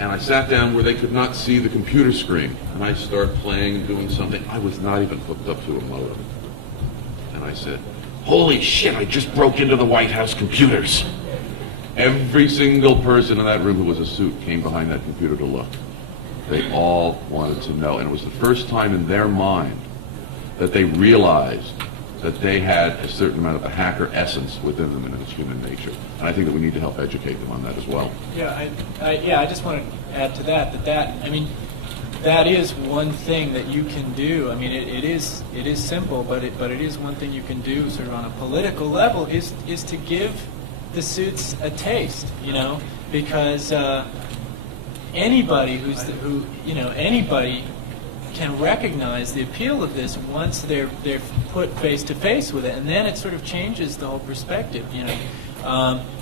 And I sat down where they could not see the computer screen. And I start playing and doing something. I was not even hooked up to a modem. And I said, holy shit, I just broke into the White House computers. Every single person in that room who was a suit came behind that computer to look. They all wanted to know. And it was the first time in their mind that they realized that they had a certain amount of the hacker essence within them, and it's human nature. And I think that we need to help educate them on that as well. Yeah, I just want to add to that is one thing that you can do. I mean, it is simple, but it is one thing you can do sort of on a political level is to give the suits a taste, because anybody anybody can recognize the appeal of this once they're put face to face with it, and then it sort of changes the whole perspective.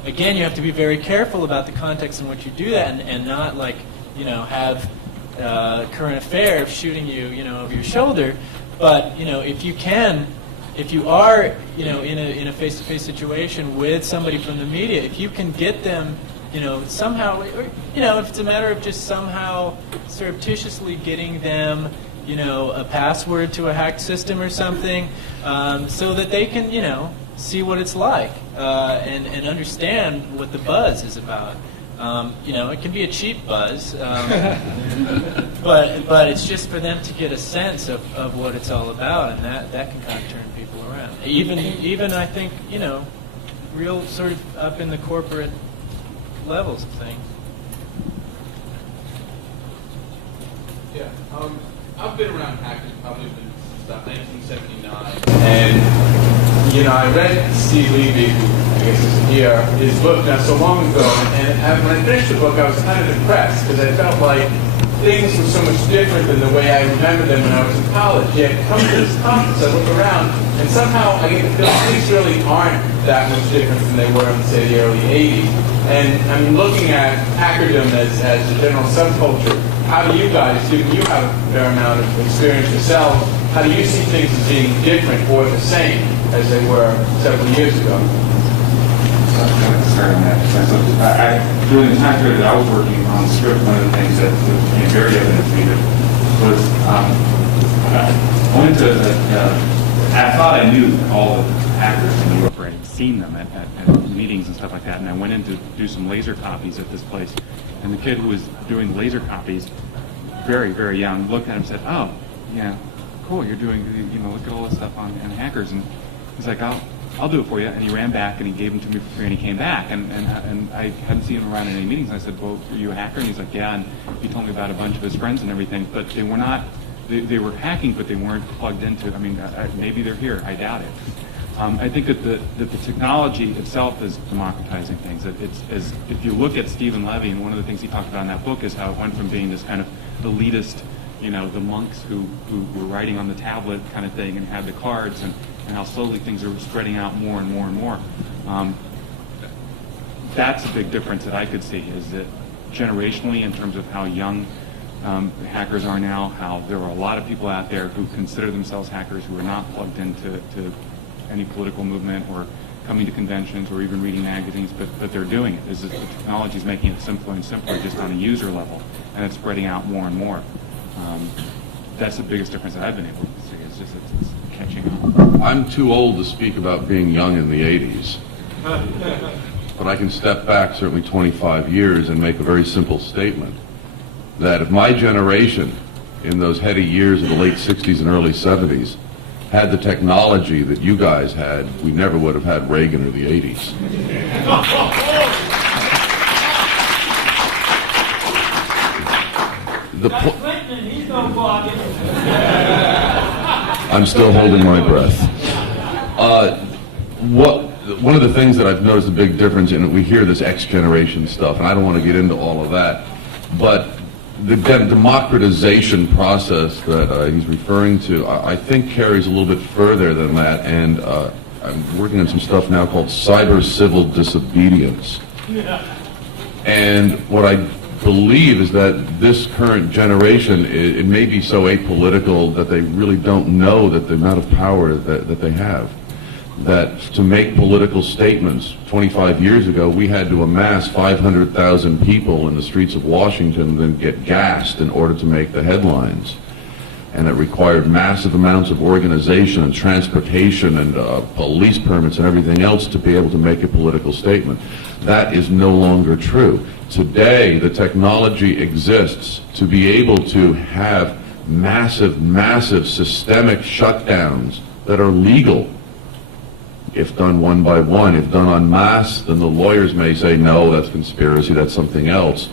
Again, you have to be very careful about the context in which you do that, and not have current affairs shooting you over your shoulder. But if you are in a face to face situation with somebody from the media, if you can get them somehow, if it's a matter of just somehow surreptitiously getting them, a password to a hacked system or something, so that they can, see what it's like and understand what the buzz is about. It can be a cheap buzz, but it's just for them to get a sense of what it's all about, and that can kind of turn people around. Even I think, real sort of up in the corporate levels of things. Yeah, I've been around hackers probably since about 1979, and I read Steve Levy, who I guess isn't here, his book not so long ago, and when I finished the book, I was kind of impressed because I felt like things were so much different than the way I remember them when I was in college. Yet, come to this conference, I look around, and somehow I get the feeling things really aren't that much different than they were in, say, the early 80s. And I'm looking at hackerdom as a general subculture. How do you guys, given you have a fair amount of experience yourself, how do you see things as being different or the same as they were several years ago? Start on that. During the time period that I was working on the script, one of the things that became very evident to me was I thought I knew all the hackers in Europe. I had seen them at meetings and stuff like that, and I went in to do some laser copies at this place, and the kid who was doing laser copies, very, very young, looked at him and said, "Oh, yeah, cool, you're doing, look at all this stuff on hackers," and he's like, I'll do it for you. And he ran back and he gave them to me for free, and he came back, and I hadn't seen him around in any meetings. And I said, "Well, are you a hacker?" And he's like, "Yeah." And he told me about a bunch of his friends and everything, but they were not. They were hacking, but they weren't plugged into. I mean, maybe they're here. I doubt it. I think that the technology itself is democratizing things. If you look at Stephen Levy, and one of the things he talked about in that book is how it went from being this kind of elitist, the monks who were writing on the tablet kind of thing and had the cards, and how slowly things are spreading out more and more and more. That's a big difference that I could see, is that generationally, in terms of how young hackers are now, how there are a lot of people out there who consider themselves hackers who are not plugged into any political movement or coming to conventions or even reading magazines, but they're doing it. The technology is making it simpler and simpler just on a user level, and it's spreading out more and more. That's the biggest difference that I've been able to see. It's catching on. I'm too old to speak about being young in the 80s. But I can step back certainly 25 years and make a very simple statement that if my generation in those heady years of the late 60s and early 70s had the technology that you guys had, we never would have had Reagan or the 80s. I'm still holding my breath. One of the things that I've noticed a big difference in it, we hear this X generation stuff, and I don't want to get into all of that, but the democratization process that he's referring to, I think carries a little bit further than that, and I'm working on some stuff now called cyber civil disobedience. And what I believe is that this current generation, it may be so apolitical that they really don't know that the amount of power that they have. that to make political statements 25 years ago, we had to amass 500,000 people in the streets of Washington and then get gassed in order to make the headlines. And it required massive amounts of organization and transportation and police permits and everything else to be able to make a political statement. That is no longer true. Today, the technology exists to be able to have massive, massive systemic shutdowns that are legal. If done one by one, if done en masse, then the lawyers may say, no, that's conspiracy, that's something else.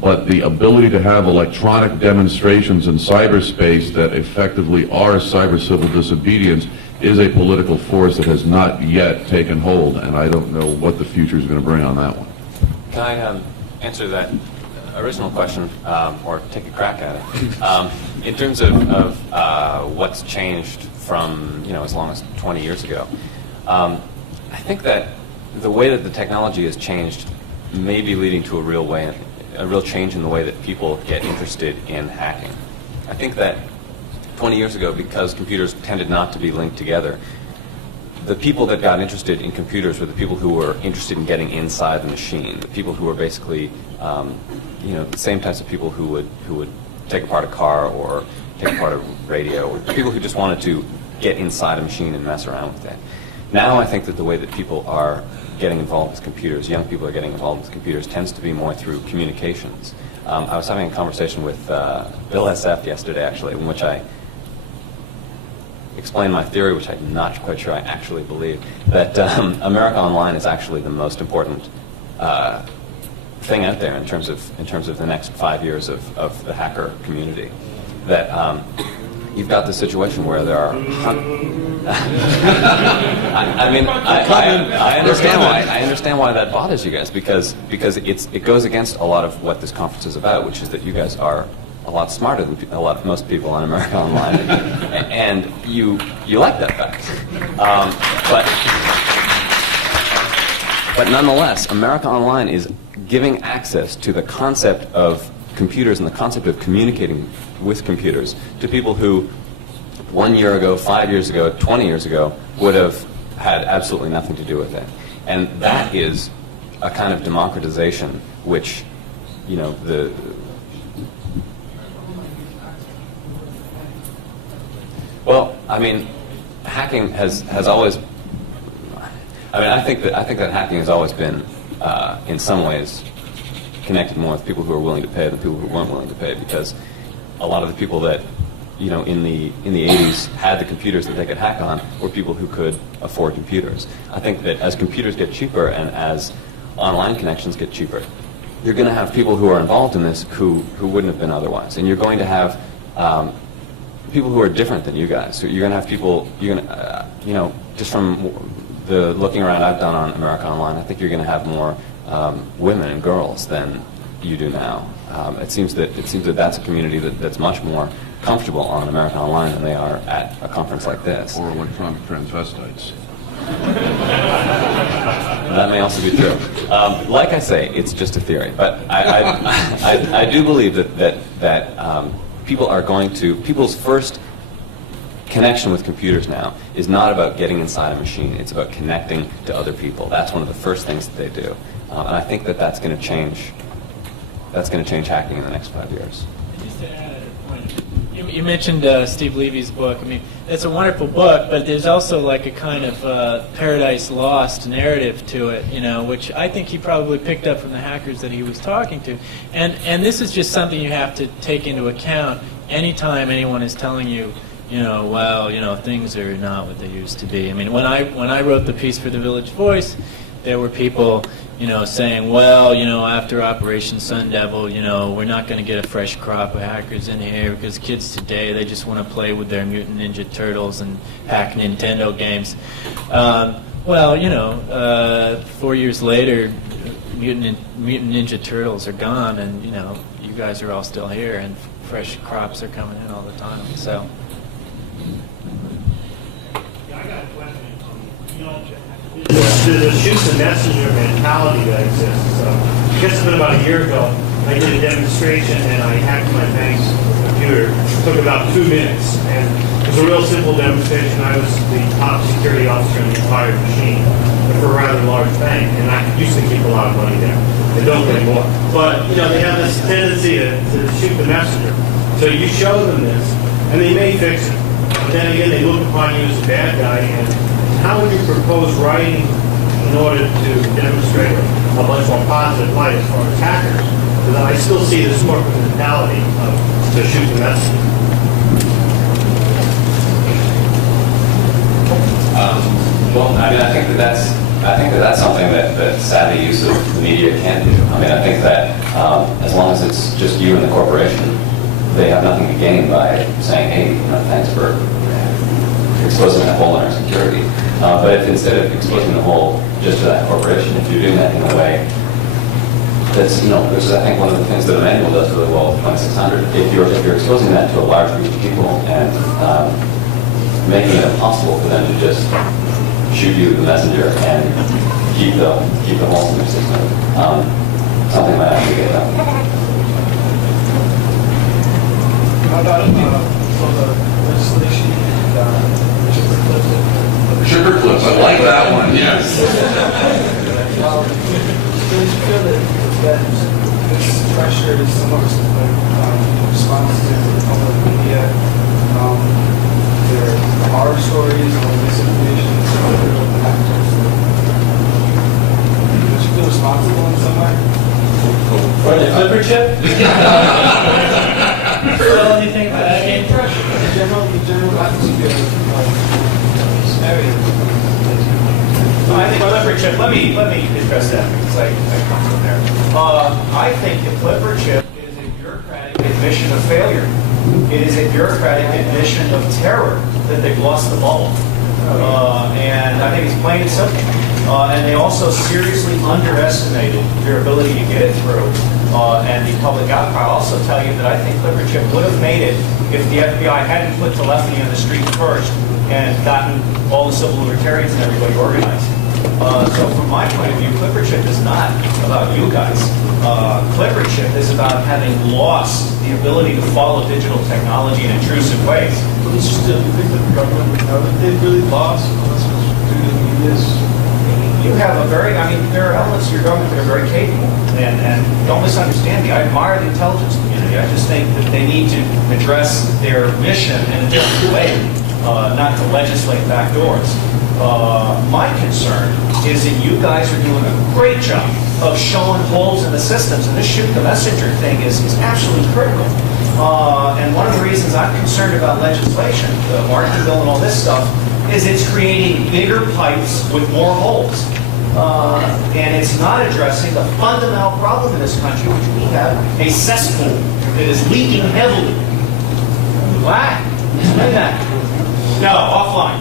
But the ability to have electronic demonstrations in cyberspace that effectively are cyber civil disobedience is a political force that has not yet taken hold, and I don't know what the future is going to bring on that one. Can I answer that original question, or take a crack at it? In terms of what's changed from, as long as 20 years ago, I think that the way that the technology has changed may be leading to a real change in the way that people get interested in hacking. I think that 20 years ago, because computers tended not to be linked together, the people that got interested in computers were the people who were interested in getting inside the machine, the people who were basically, the same types of people who would take apart a car or take apart a radio, or people who just wanted to get inside a machine and mess around with it. Now I think that the way that people are getting involved with computers, young people are getting involved with computers, tends to be more through communications. I was having a conversation with Bill SF yesterday, actually, in which I explained my theory, which I'm not quite sure I actually believe, that America Online is actually the most important thing out there in terms of the next 5 years of the hacker community. That you've got this situation where there are I understand why that bothers you guys, because it goes against a lot of what this conference is about, which is that you guys are a lot smarter than most people on America Online, and you like that fact. But nonetheless, America Online is giving access to the concept of computers and the concept of communicating with computers to people who 1 year ago, 5 years ago, 20 years ago would have had absolutely nothing to do with it. And that is a kind of democratization which, hacking has always, I think that hacking has always been, in some ways, connected more with people who are willing to pay than people who weren't willing to pay, because a lot of the people that in the 80s had the computers that they could hack on were people who could afford computers. I think that as computers get cheaper and as online connections get cheaper, you're going to have people who are involved in this who wouldn't have been otherwise. And you're going to have people who are different than you guys. So you're going to have people, just from the looking around I've done on America Online, I think you're going to have more women and girls than you do now. It seems that that's a community that's much more comfortable on America Online than they are at a conference like this. Or electronic transvestites. That may also be true. Like I say, it's just a theory, but I do believe that people are going to, people's first connection with computers now is not about getting inside a machine. It's about connecting to other people. That's one of the first things that they do, and I think that that's going to change. That's going to change hacking in the next 5 years. Just to add a point, you mentioned Steve Levy's book. It's a wonderful book, but there's also like a kind of Paradise Lost narrative to it, which I think he probably picked up from the hackers that he was talking to. And this is just something you have to take into account anytime anyone is telling you, things are not what they used to be. When I wrote the piece for the Village Voice, there were people, saying, after Operation Sun Devil, we're not going to get a fresh crop of hackers in here because kids today, they just want to play with their Mutant Ninja Turtles and hack Nintendo games. 4 years later, Mutant Ninja Turtles are gone, and, you guys are all still here, and fresh crops are coming in all the time, so. Yeah, I got a question. There's a shoot the messenger mentality that exists. I guess it's been about a year ago. I did a demonstration and I hacked my bank's computer. It took about 2 minutes. And It was a real simple demonstration. I was the top security officer in the entire machine for a rather large bank, and I used to keep a lot of money there. They don't anymore. But, you know, they have this tendency to shoot the messenger. So you show them this, and they may fix it. But then again, they look upon you as a bad guy, and how would you propose writing in order to demonstrate a much more positive light as far as hackers? Because I still see this corporate mentality of to shoot the messenger. Well, I mean, I think that that's something that savvy use of the media can do. I mean, I think that as long as it's just you and the corporation, they have nothing to gain by saying, hey, you know, thanks for exposing that hole in our security. But if instead of exposing the hole just to that corporation, if you're doing that in a way that's, you know, which is I think one of the things that Emmanuel does really well with 2600, if you're exposing that to a large group of people and making it impossible for them to just shoot you the messenger and keep the holes in their system, something might actually get done. How about for the legislation sugar clips? Sugar clips, I like that one, yes. Do you feel that this pressure is somewhat response to the public media? There are horror stories or misinformation and some other factors. Do you feel responsible in some way? For the flipper chip? Feel anything about that? The general atmosphere of this area. I think flipper chip, let me address that because I come from there. I think the flipper chip is a bureaucratic admission of failure. It is a bureaucratic admission of terror that they've lost the bubble. And I think it's plain and simple. And they also seriously underestimated their ability to get it through. And the public outcry. I'll also tell you that I think flipper chip would have made it if the FBI hadn't put telephony on the street first and gotten all the civil libertarians and everybody organized. So from my point of view, clipper chip is not about you guys. Clipper chip is about having lost the ability to follow digital technology in intrusive ways. But it's still, you think that the government would know that they've really lost unless it was due to the media's? You have a very, I mean, there are elements of your government that are very capable. And don't misunderstand me. I admire the intelligence community. I just think that they need to address their mission in a different way, not to legislate backdoors. My concern is that you guys are doing a great job of showing holes in the systems, and this shoot the messenger thing is absolutely critical. And one of the reasons I'm concerned about legislation, the Martin bill and all this stuff, is it's creating bigger pipes with more holes. And it's not addressing the fundamental problem in this country, which we have a cesspool that is leaking heavily. What? Explain that. No, offline.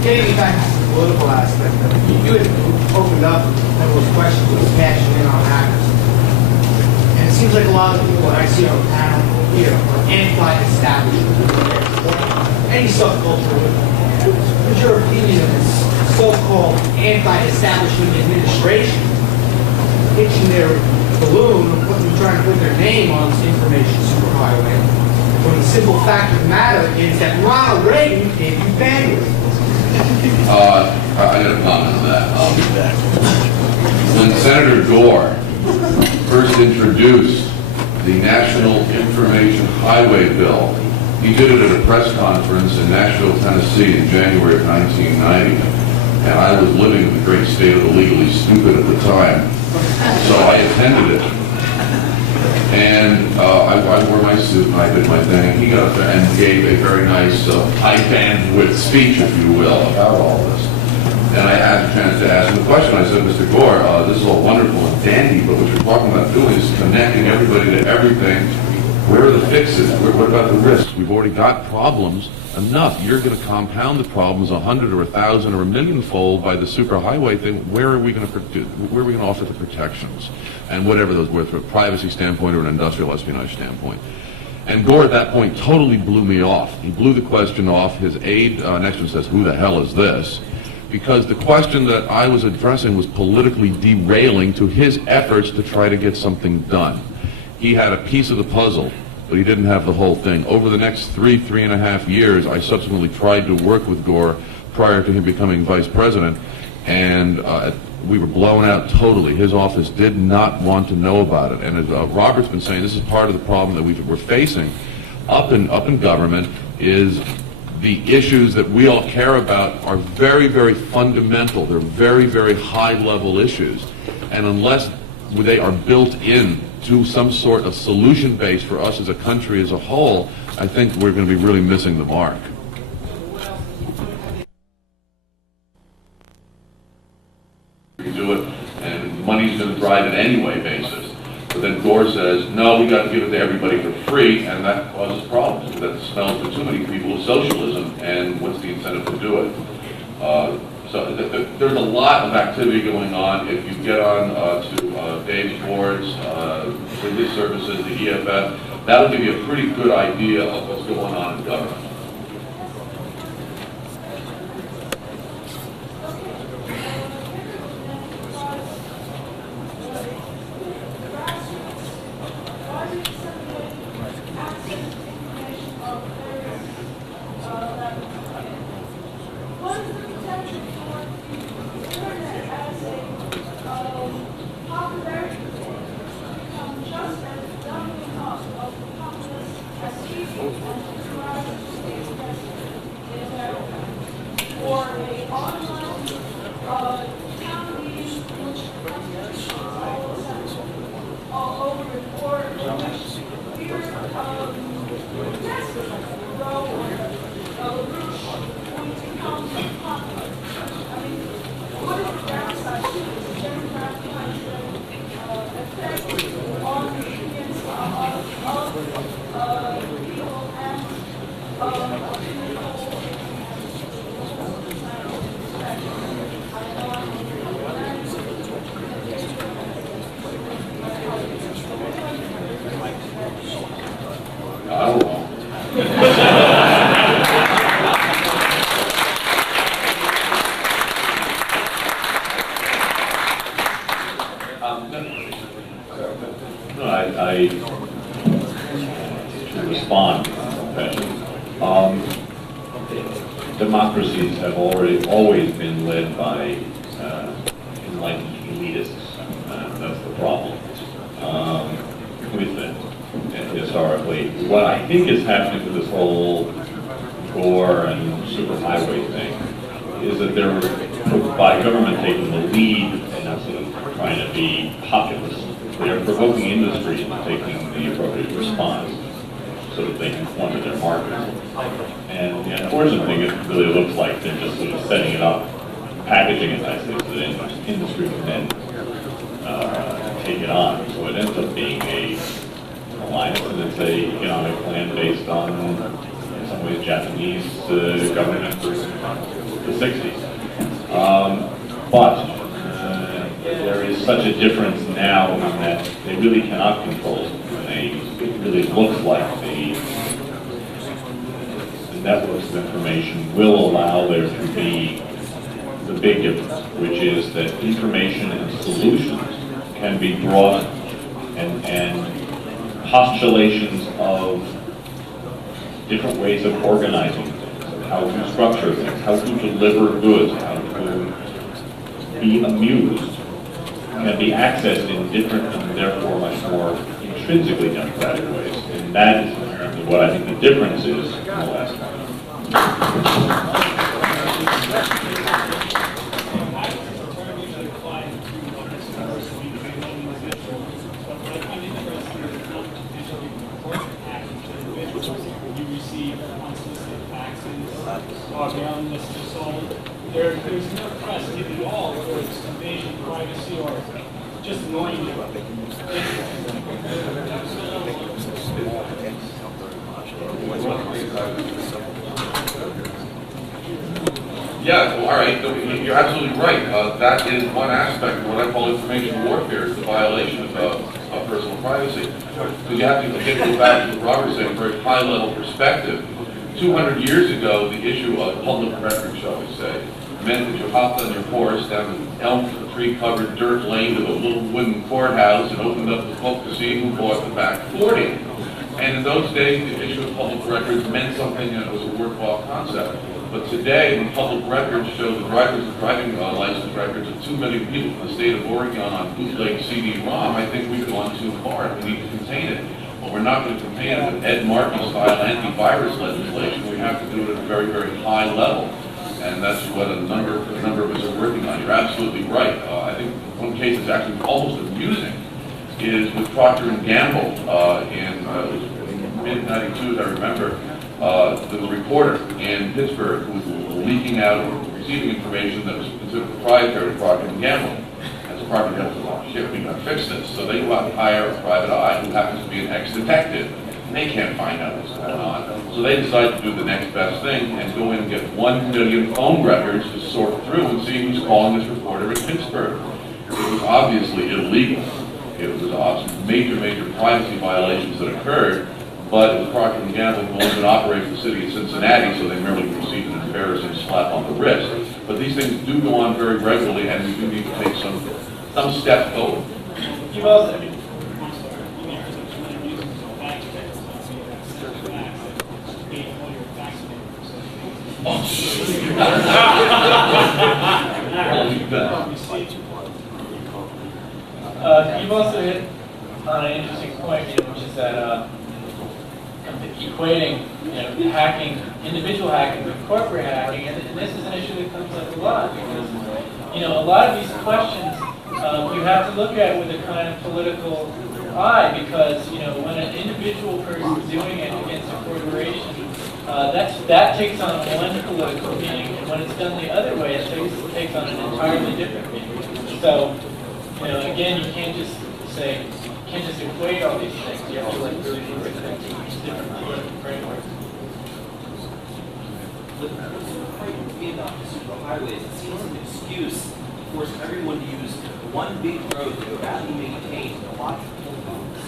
Getting back to the political aspect of it, you had opened up a couple of questions with cashing in on hackers. And it seems like a lot of people that I see on the panel here are anti-establishment. Any subculture. What's your opinion of this so-called anti-establishment administration pitching their balloon of trying to put their name on this information superhighway? When the simple fact of the matter is that Ronald Reagan gave you bandwidth. I got a comment on that. When Senator Gore first introduced the National Information Highway Bill, he did it at a press conference in Nashville, Tennessee in January of 1990. And I was living in the great state of the legally stupid at the time. So I attended it. And I wore my suit and I did my thing. And he got up there and gave a very nice high bandwidth speech, if you will, about all this. And I had a chance to ask him a question. I said, Mr. Gore, this is all wonderful and dandy, but what you're talking about doing is connecting everybody to everything. Where are the fixes? What about the risks? We've already got problems enough. You're going to compound the problems 100 or 1,000 or 1,000,000-fold by the superhighway thing. Where are we going to offer the protections? And whatever those were, from a privacy standpoint or an industrial espionage standpoint. And Gore at that point totally blew me off. He blew the question off. His aide next to him says, "Who the hell is this?" Because the question that I was addressing was politically derailing to his efforts to try to get something done. He had a piece of the puzzle but he didn't have the whole thing. Over the next 3.5 years, I subsequently tried to work with Gore prior to him becoming vice president, and we were blown out totally. His office did not want to know about it. And as Robert's been saying, this is part of the problem that we're facing up in government, is the issues that we all care about are very, very fundamental. They're very, very high-level issues. And unless they are built in to some sort of solution base for us as a country as a whole, I think we're going to be really missing the mark. Do it, and money's going to drive it anyway basis. But then Gore says, no, we got to give it to everybody for free, and that causes problems. That smells to too many people of socialism, and what's the incentive to do it? So there's a lot of activity going on. If you get on to Dave's boards, for his services, the EFF, that'll give you a pretty good idea of what's going on in government. Democracies have always been led by enlightened elitists. That's the problem with it historically. What I think is happening with this whole Gore and superhighway thing is that they're, by government taking the lead and not sort of trying to be populist, they're provoking industry into taking the appropriate response so that they can form their market. And the unfortunate thing is it really looks like they're just sort of setting it up, packaging it nicely so that industry can then take it on. So it ends up being a alliance, and it's an economic plan based on, in some ways, Japanese government for the 60s. But there is such a difference now in that they really cannot control it. It really looks like the networks of information will allow there to be the big difference, which is that information and solutions can be brought and postulations of different ways of organizing things, of how to structure things, how to deliver goods, how to be amused, can be accessed in different and therefore much more intrinsically democratic ways. And that is apparently what I think the difference is in the last one. There's no trust given at all, whether it's invasion of privacy or just annoying you. Yeah, well, all right, you're absolutely right. That is one aspect of what I call information warfare, is the violation of personal privacy. Because you have to, again, go back to what Robert said, a very high-level perspective. 200 years ago, the issue of public record, shall we say, meant that you hopped on your horse down an elm tree-covered dirt lane to a little wooden courthouse and opened up the book to see who bought the back 40. And in those days, the issue of public records meant something that was a worthwhile concept. But today, when public records show the driving license records of 2 million people in the state of Oregon on bootleg CD-ROM, I think we've gone too far. We need to contain it. But we're not going to contain it with Ed Markey-style antivirus legislation. We have to do it at a very, very high level. And that's what a number of us are working on. You're absolutely right. I think one case that's actually almost amusing is with Procter & Gamble in mid-92, as I remember. The reporter in Pittsburgh who was leaking out or receiving information that was considered proprietary to Procter & Gamble. As a Procter & Gamble said, "Oh, shit, we gotta fix this." So they go out and hire a private eye who happens to be an ex-detective. And they can't find out what's going on. So they decide to do the next best thing and go in and get 1 million phone records to sort through and see who's calling this reporter in Pittsburgh. It was obviously illegal. It was major privacy violations that occurred. But it was Procter & Gamble who owns and operates the city of Cincinnati, so they merely received an embarrassing slap on the wrist. But these things do go on very regularly, and we do need to take some steps forward. You've also, I mean, you've also hit on an interesting point, which is that equating, hacking, individual hacking with corporate hacking, and this is an issue that comes up a lot because, a lot of these questions you have to look at with a kind of political eye because, when an individual person is doing it against a corporation, that takes on one political meaning, and when it's done the other way, it takes on an entirely different meaning. So, again, you can't just equate all these things. You have to really look at different political frameworks. The Vietnam super highways, it seems an excuse to force everyone to use one big road that are badly maintained and a lot of roads.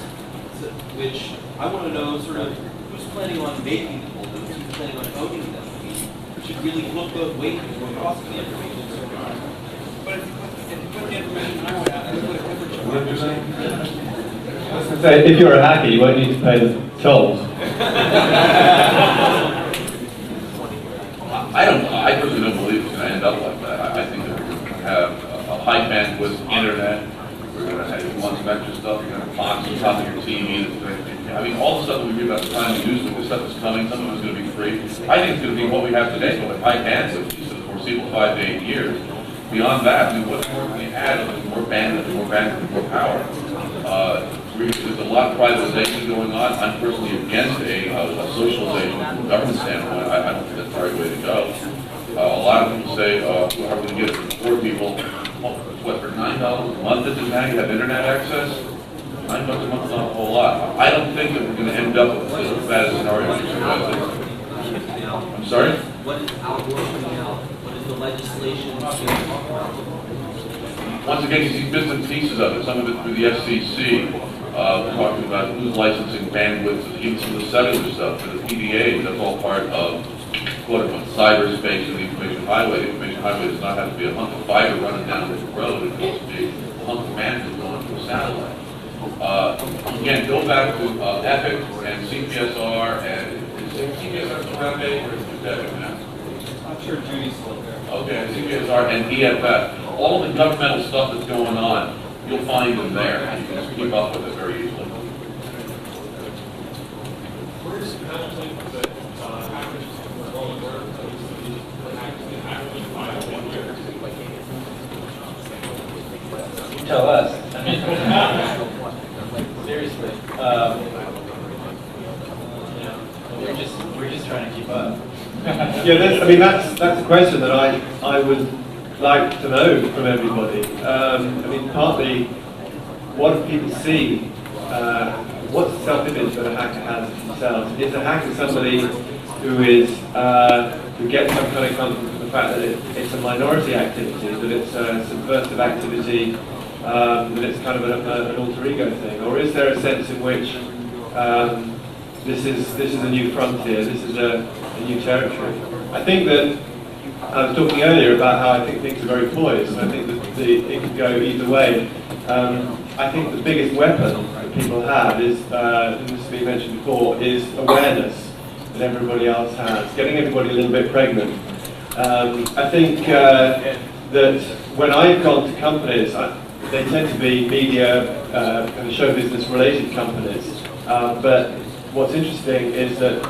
Which I want to know sort of who's planning on making the buildings, who's planning on owning them. We should really look both ways before crossing the information. But if you put the information highway out, that's what it I was going to say, if you're a hacker, you won't need to pay the tolls. I personally don't believe it's going to end up like that. I think that we're going to have a high bandwidth internet. We're going to have some extra stuff. You're going to have boxes on top of your TV. I mean, all the stuff that we read about the time of use, the stuff that's coming, some of it's going to be free. I think it's going to be what we have today, but with high bandwidth for the foreseeable 5 to 8 years. Beyond that, I mean, what more can we add? More bandwidth, more power. There's a lot of privatization going on. I'm personally against a socialization from a government standpoint. I don't think that's the right way to go. A lot of people say, how are we going to get it for poor people? What, for $9 a month that now you have internet access? $9 a month is not a whole lot. I don't think that we're going to end up with as bad a scenario as you suggested. I'm sorry? What is out working out? What is the legislation going to talk about? Once again, you see bits and pieces of it. Some of it through the FCC. We're talking about who's licensing bandwidth, even some of the cellular stuff for the PDAs. That's all part of quote-unquote cyberspace and the information highway. The information highway does not have to be a hunk of fiber running down the road. It needs to be a hunk of bandwidth going to a satellite. Again, go back to EPIC and CPSR and is CPSR still around today, or is it EPIC now? I'm sure Judy's still there. Okay, CPSR and EFF. All of the governmental stuff that's going on, you'll find them there. You can just keep up with it very easily. Where's the penalty that hackers were going to work? Tell us. I mean, seriously. We're just trying to keep up. That's a question that I would like to know from everybody. Partly, what do people see? What's the self-image that a hacker has of themselves? Is a hacker somebody who gets some kind of comfort from the fact that it's a minority activity, that it's a subversive activity, that it's kind of an alter ego thing, or is there a sense in which this is a new frontier, this is a new territory? I think that I was talking earlier about how I think things are very poised, and I think that it could go either way. I think the biggest weapon that people have is, and this has been mentioned before, is awareness that everybody else has, getting everybody a little bit pregnant. I think that when I've gone to companies, they tend to be media, kind of show business related companies. But what's interesting is that,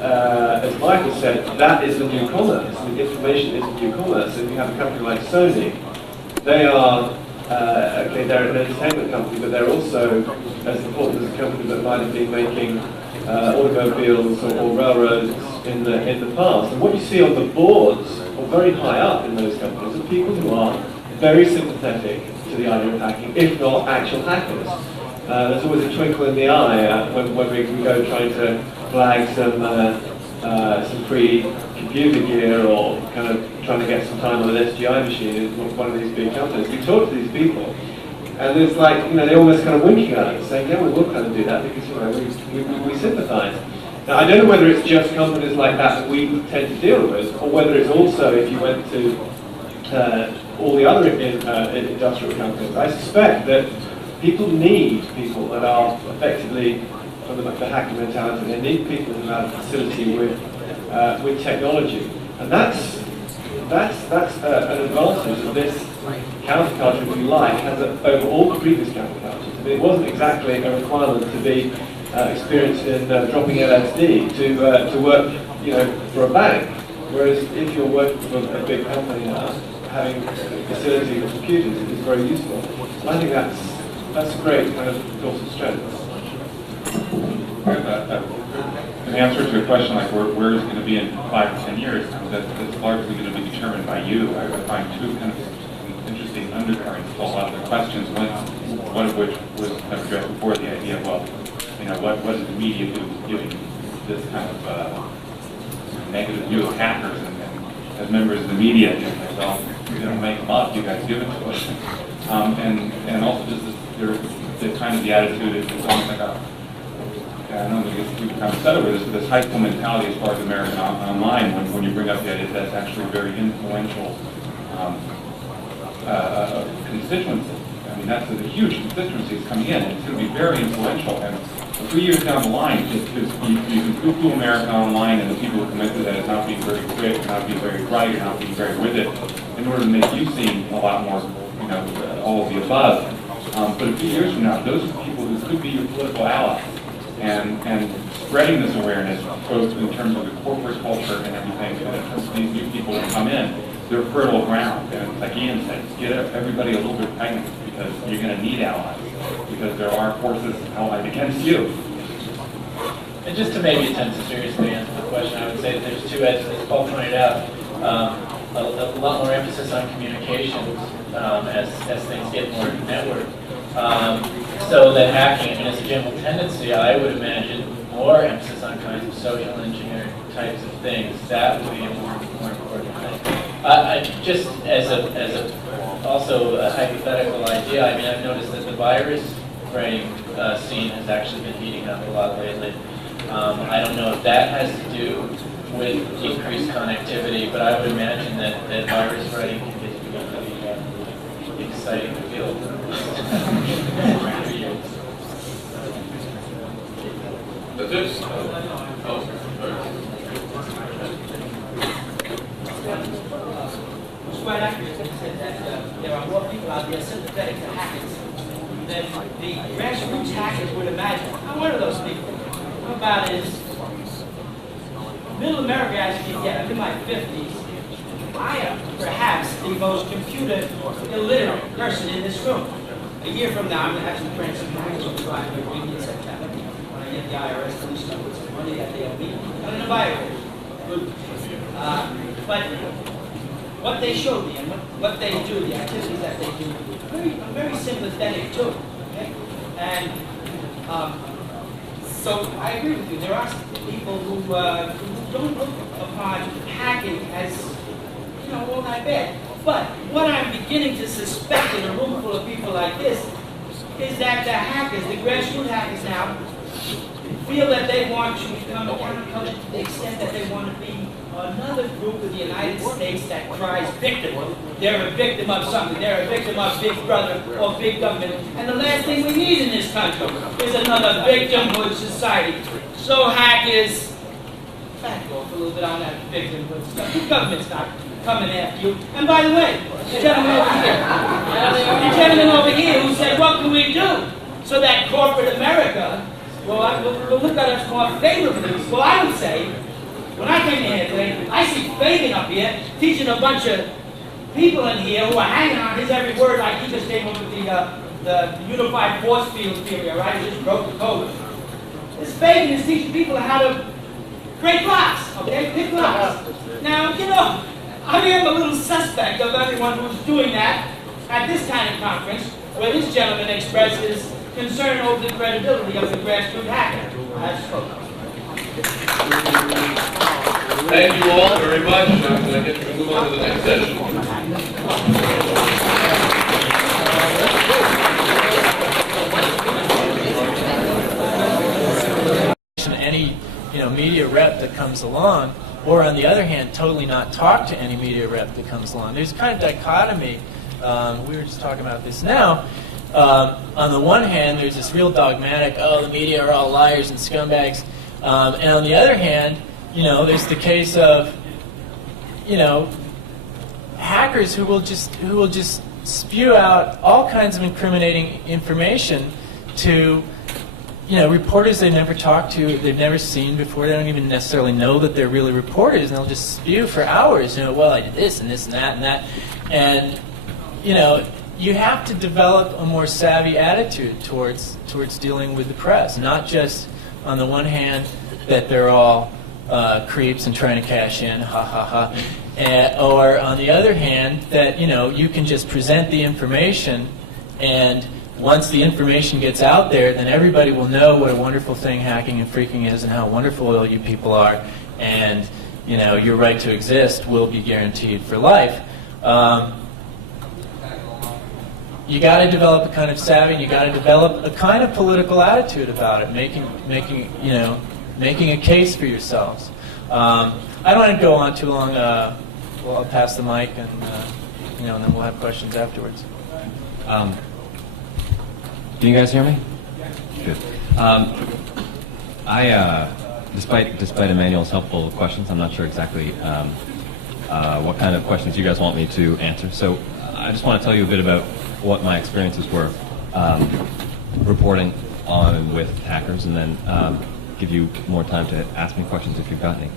as Michael said, that is the new commerce. The information is the new commerce. And you have a company like Sony, they are, okay, they're an entertainment company, but they're also as important as a company that might have been making automobiles or railroads in the past. And what you see on the boards, or very high up in those companies, are people who are very sympathetic to the idea of hacking, if not actual hackers. There's always a twinkle in the eye when we go trying to flag some free computer gear or kind of trying to get some time on an SGI machine in one of these big companies. We talk to these people, and it's like, you know, they're almost kind of winking at us, saying, yeah, we will kind of do that because, you know, we sympathise. Now, I don't know whether it's just companies like that we tend to deal with, or whether it's also, if you went to all the other industrial companies. I suspect that people need people that are effectively, from the hacker mentality, they need people who have facility with technology. And that's an advantage that this counterculture, if you like, has over all the previous countercultures. I mean, it wasn't exactly a requirement to be experienced in dropping LSD to work, you know, for a bank. Whereas if you're working for a big company now, having facility with computers is very useful. And I think that's a great kind of source of strength. An answer to a question like where is it going to be in 5 or 10 years, that's largely going to be determined by you. I find two kind of interesting undercurrents to a lot of the questions, one of which was addressed before, the idea of, well, you know, what is the media doing this kind of negative view of hackers, and as members of the media, you know, well, we don't make them up, you guys give it to us. And also just the kind of the attitude is almost like I don't know if we've kind of said over this high school mentality as far as American Online, when you bring up the idea that that's actually a very influential constituency. I mean, that's a huge constituency is coming in, and it's going to be very influential. And 3 years down the line, you can poo-poo America Online and the people who commit to that as not being very quick, not being very bright, or not being very with it, in order to make you seem a lot more, you know, all of the above. But a few years from now, those are people who could be your political allies. And spreading this awareness, both in terms of the corporate culture and everything, and these new people that come in, they're fertile ground. And like Ian said, get everybody a little bit pregnant, because you're going to need allies, because there are forces allied against you. And just to maybe attempt to seriously answer the question, I would say that there's two edges, as Paul pointed out, a lot more emphasis on communications as things get more networked. So that hacking, I mean, as a general tendency, I would imagine more emphasis on kinds of social engineering types of things. That would be a more important thing. Just as also a hypothetical idea, I mean, I've noticed that the virus writing scene has actually been heating up a lot lately. I don't know if that has to do with increased connectivity, but I would imagine that virus writing can get to be a pretty exciting field. That's it? It's quite accurate when it said that there are more people out there sympathetic to hackers than the grassroots hackers would imagine. I'm one of those people. What about is middle America, as you can get, I'm in my 50s. I am perhaps the most computer illiterate person in this room. A year from now, I'm going to have some friends who will drive me reading in September when I get the IRS to stuff with some money that they owe me. I'm going to buy it. Good. But what they showed me and what they do, the activities that they do, I'm very sympathetic to. Okay? And so I agree with you. There are people who don't look upon hacking as, you know, all that bad. But what I'm beginning to suspect in a room full of people like this is that the hackers, the grassroots hackers now, feel that they want to become a counterculture to the extent that they want to be another group of the United States that cries victim. They're a victim of something. They're a victim of Big Brother or big government. And the last thing we need in this country is another victimhood society. So hackers, back off a little bit on that victimhood stuff. The government's not coming after you. And by the way, the gentleman over here who said, what can we do so that corporate America will look at us more favorably? Well, I would say, when I came in here today, I see Fagan up here teaching a bunch of people in here who are hanging on his every word like he just came up with the unified force field theory, all right? He just broke the code. This Fagan is teaching people how to create blocks, okay? Pick blocks. Now, you know, I am a little suspect of everyone who's doing that at this kind of conference where this gentleman expresses concern over the credibility of the grassroots hacker. I spoke. Thank you all very much. I guess we can move on to the next session. Any media rep that comes along, or on the other hand, totally not talk to any media rep that comes along. There's kind of dichotomy. We were just talking about this now. On the one hand, there's this real dogmatic, oh, the media are all liars and scumbags. And on the other hand, there's the case of, hackers who will just spew out all kinds of incriminating information to, reporters they've never talked to, they've never seen before. They don't even necessarily know that they're really reporters, and they'll just spew for hours. Well, I did this and this and that and that, and you have to develop a more savvy attitude towards dealing with the press, not just on the one hand that they're all creeps and trying to cash in, ha ha ha, or on the other hand that you can just present the information, and once the information gets out there, then everybody will know what a wonderful thing hacking and phreaking is and how wonderful all you people are, and your right to exist will be guaranteed for life. You got to develop a kind of savvy, and you got to develop a kind of political attitude about it, making a case for yourselves. I don't want to go on too long. I'll pass the mic, and and then we'll have questions afterwards. Can you guys hear me? Good. Despite Emmanuel's helpful questions, I'm not sure exactly what kind of questions you guys want me to answer. So I just want to tell you a bit about what my experiences were reporting on with hackers, and then give you more time to ask me questions if you've got any.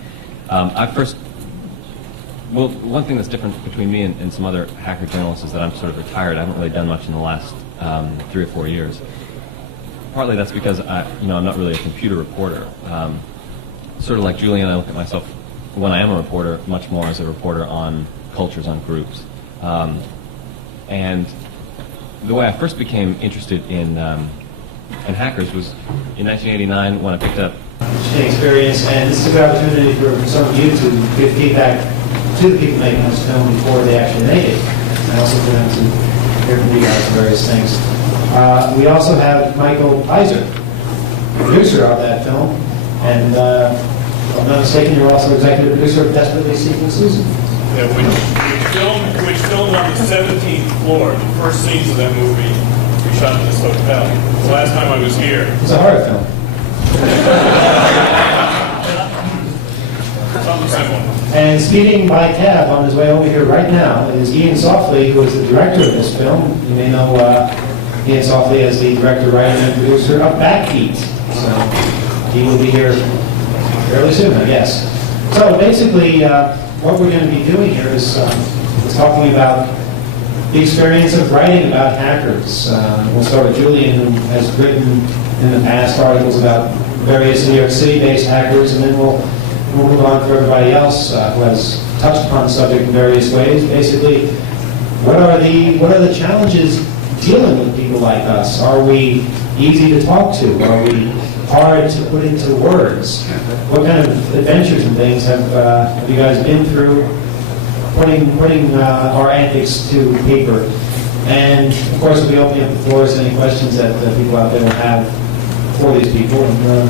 One thing that's different between me and some other hacker journalists is that I'm sort of retired. I haven't really done much in the last 3 or 4 years. Partly that's because I'm not really a computer reporter. Sort of like Julian, I look at myself when I am a reporter much more as a reporter on cultures, on groups. And the way I first became interested in hackers was in 1989 when I picked up experience, and this is a good opportunity for some of you to give feedback to the people making this film before they actually make it, and also for them to hear from you guys various things. We also have Michael Iser, producer of that film, and if I'm not mistaken, you're also executive producer of Desperately Seeking Susan. Yeah, which filmed on the 17th floor. The first scenes of that movie we shot in this hotel. The last time I was here. It's a horror film. Something similar. And speeding by cab on his way over here right now is Ian Softly, who is the director of this film. You may know Ian Softly as the director, writer, and producer of Backbeat. So he will be here fairly soon, I guess. So basically, what we're going to be doing here is talking about the experience of writing about hackers. We'll start with Julian, who has written in the past articles about various New York City-based hackers, and then we'll move on to everybody else who has touched upon the subject in various ways. Basically, what are the challenges dealing with people like us? Are we easy to talk to? Are we hard to put into words? What kind of adventures and things have you guys been through putting our antics to paper? And of course, we'll be opening up the floors to any questions that people out there will have for these people. And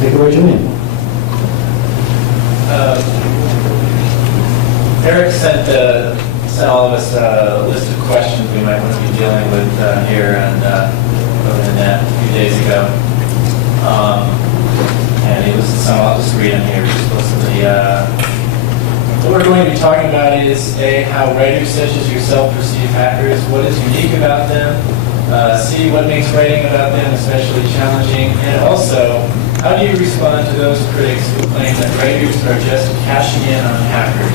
take it away, Julian. Eric sent all of us a list of questions we might want to be dealing with here and over the net a few days ago. And he listed some. I'll just read them here explicitly. What we're going to be talking about is how writers such as yourself perceive hackers, what is unique about them, C, what makes writing about them especially challenging, and also, how do you respond to those critics who claim that writers are just cashing in on hackers,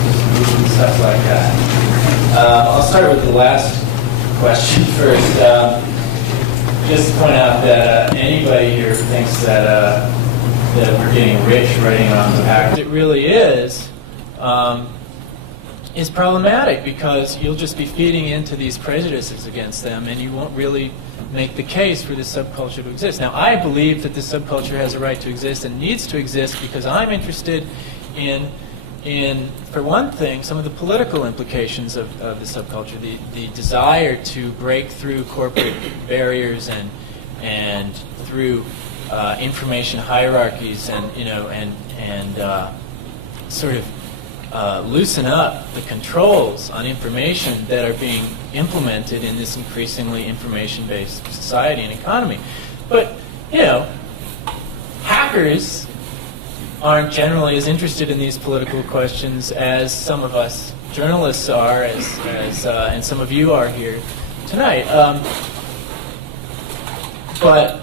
and stuff like that? I'll start with the last question first. Just to point out that anybody here who thinks that we're getting rich writing on the hackers, It really is problematic because you'll just be feeding into these prejudices against them and you won't really make the case for this subculture to exist. Now, I believe that this subculture has a right to exist and needs to exist because I'm interested in for one thing, some of the political implications of the subculture, the desire to break through corporate barriers and through information hierarchies and sort of loosen up the controls on information that are being implemented in this increasingly information-based society and economy. But, hackers aren't generally as interested in these political questions as some of us journalists are, and some of you are here tonight. But,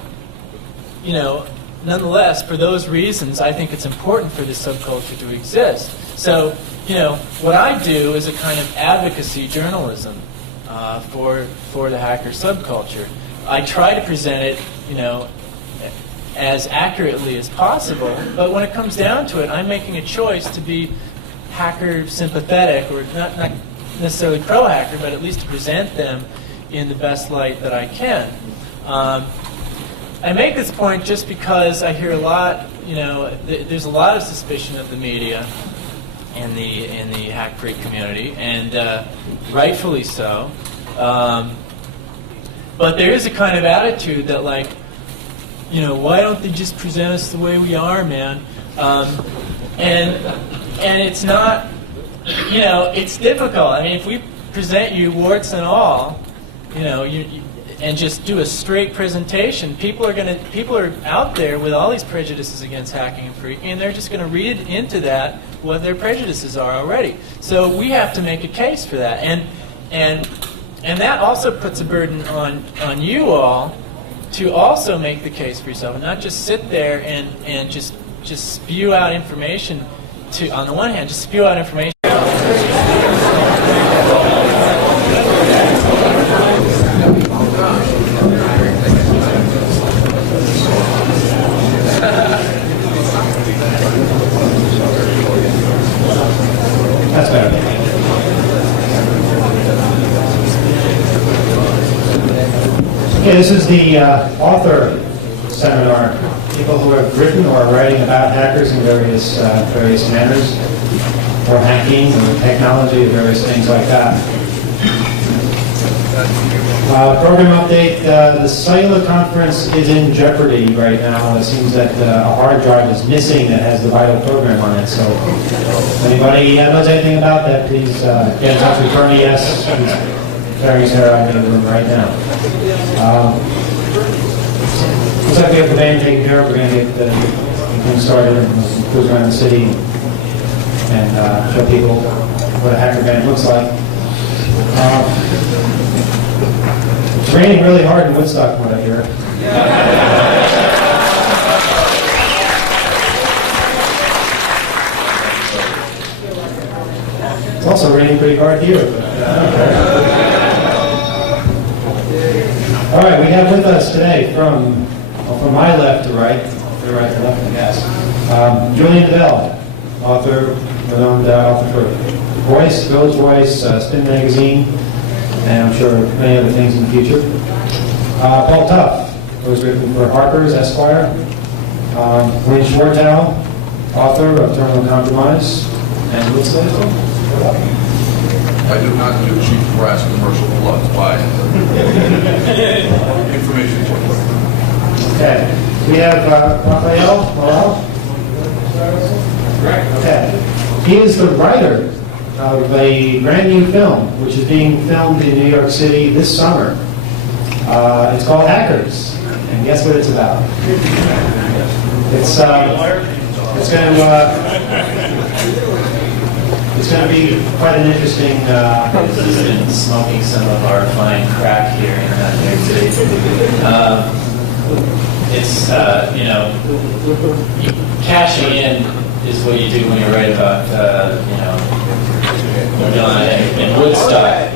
nonetheless, for those reasons, I think it's important for this subculture to exist. So, what I do is a kind of advocacy journalism for the hacker subculture. I try to present it, as accurately as possible, but when it comes down to it, I'm making a choice to be hacker sympathetic, or not necessarily pro-hacker, but at least to present them in the best light that I can. I make this point just because I hear a lot, there's a lot of suspicion of the media in the hack freak community, and rightfully so. But there is a kind of attitude that, like, why don't they just present us the way we are, man? And it's not, it's difficult. I mean, if we present you warts and all, and just do a straight presentation, people are out there with all these prejudices against hacking and freaking, and they're just going to read into that what their prejudices are already. So we have to make a case for that, and that also puts a burden on you all to also make the case for yourself, and not just sit there and just spew out information. On the one hand, just spew out information. That's better. Okay, this is the author seminar. People who have written or are writing about hackers in various manners, or hacking, or technology, various things like that. Program update. The cellular conference is in jeopardy right now. It seems that a hard drive is missing that has the vital program on it. So if anybody knows anything about that, please get in touch with Bernie S. He's carrying his hair out in the room right now. Looks like we have the band taken care of. We're going to get things started and cruise around the city and show people what a hacker band looks like. It's raining really hard in Woodstock, what I hear. It's also raining pretty hard here. All right, we have with us today from my left to right to left, I guess, Julian Bell, author, renowned author for Voice, Village Voice, Spin Magazine, and I'm sure many other things in the future. Paul Tuff, who has written for Harpers, Esquire. Winn Schwartau, author of Terminal Compromise. And what's the latest one? I do not do cheap press commercial plugs by information. Okay. We have Raphael Morel. Okay. He is the writer of a brand new film, which is being filmed in New York City this summer. It's called Hackers, and guess what it's about? It's going to be quite an interesting. He's been smoking some of our fine crack here in New York City. It's cashing in is what you do when you write about in Woodstock.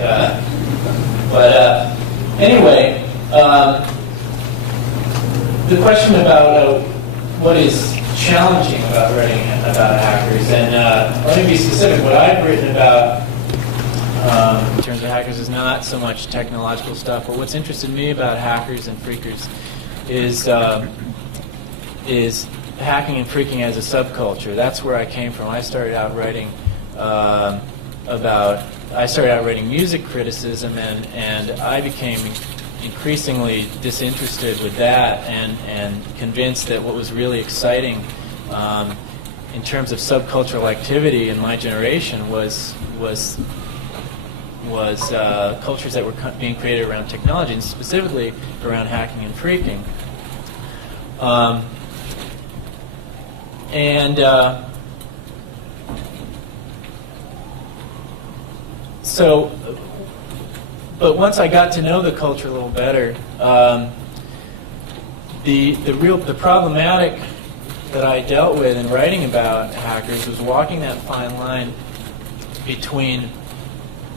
Anyway, the question about what is challenging about writing about hackers, and let me be specific. What I've written about in terms of hackers is not so much technological stuff, but what's interested me about hackers and freakers is hacking and freaking as a subculture. That's where I came from. I started out writing music criticism, and I became increasingly disinterested with that, and convinced that what was really exciting in terms of subcultural activity in my generation was cultures that were being created around technology, and specifically around hacking and freaking. But once I got to know the culture a little better, the problematic that I dealt with in writing about hackers was walking that fine line between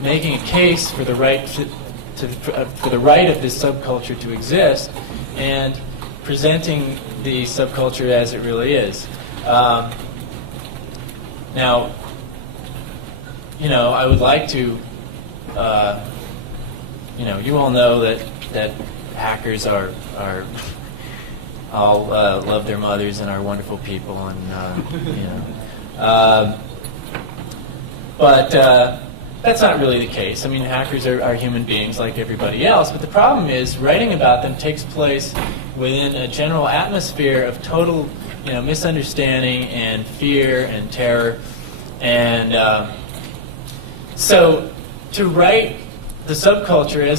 making a case for the right for the right of this subculture to exist and presenting the subculture as it really is. Now, I would like to. You all know that hackers are all love their mothers and are wonderful people, and but that's not really the case. I mean, hackers are human beings like everybody else, but the problem is writing about them takes place within a general atmosphere of total, misunderstanding and fear and terror, and so to write the subculture as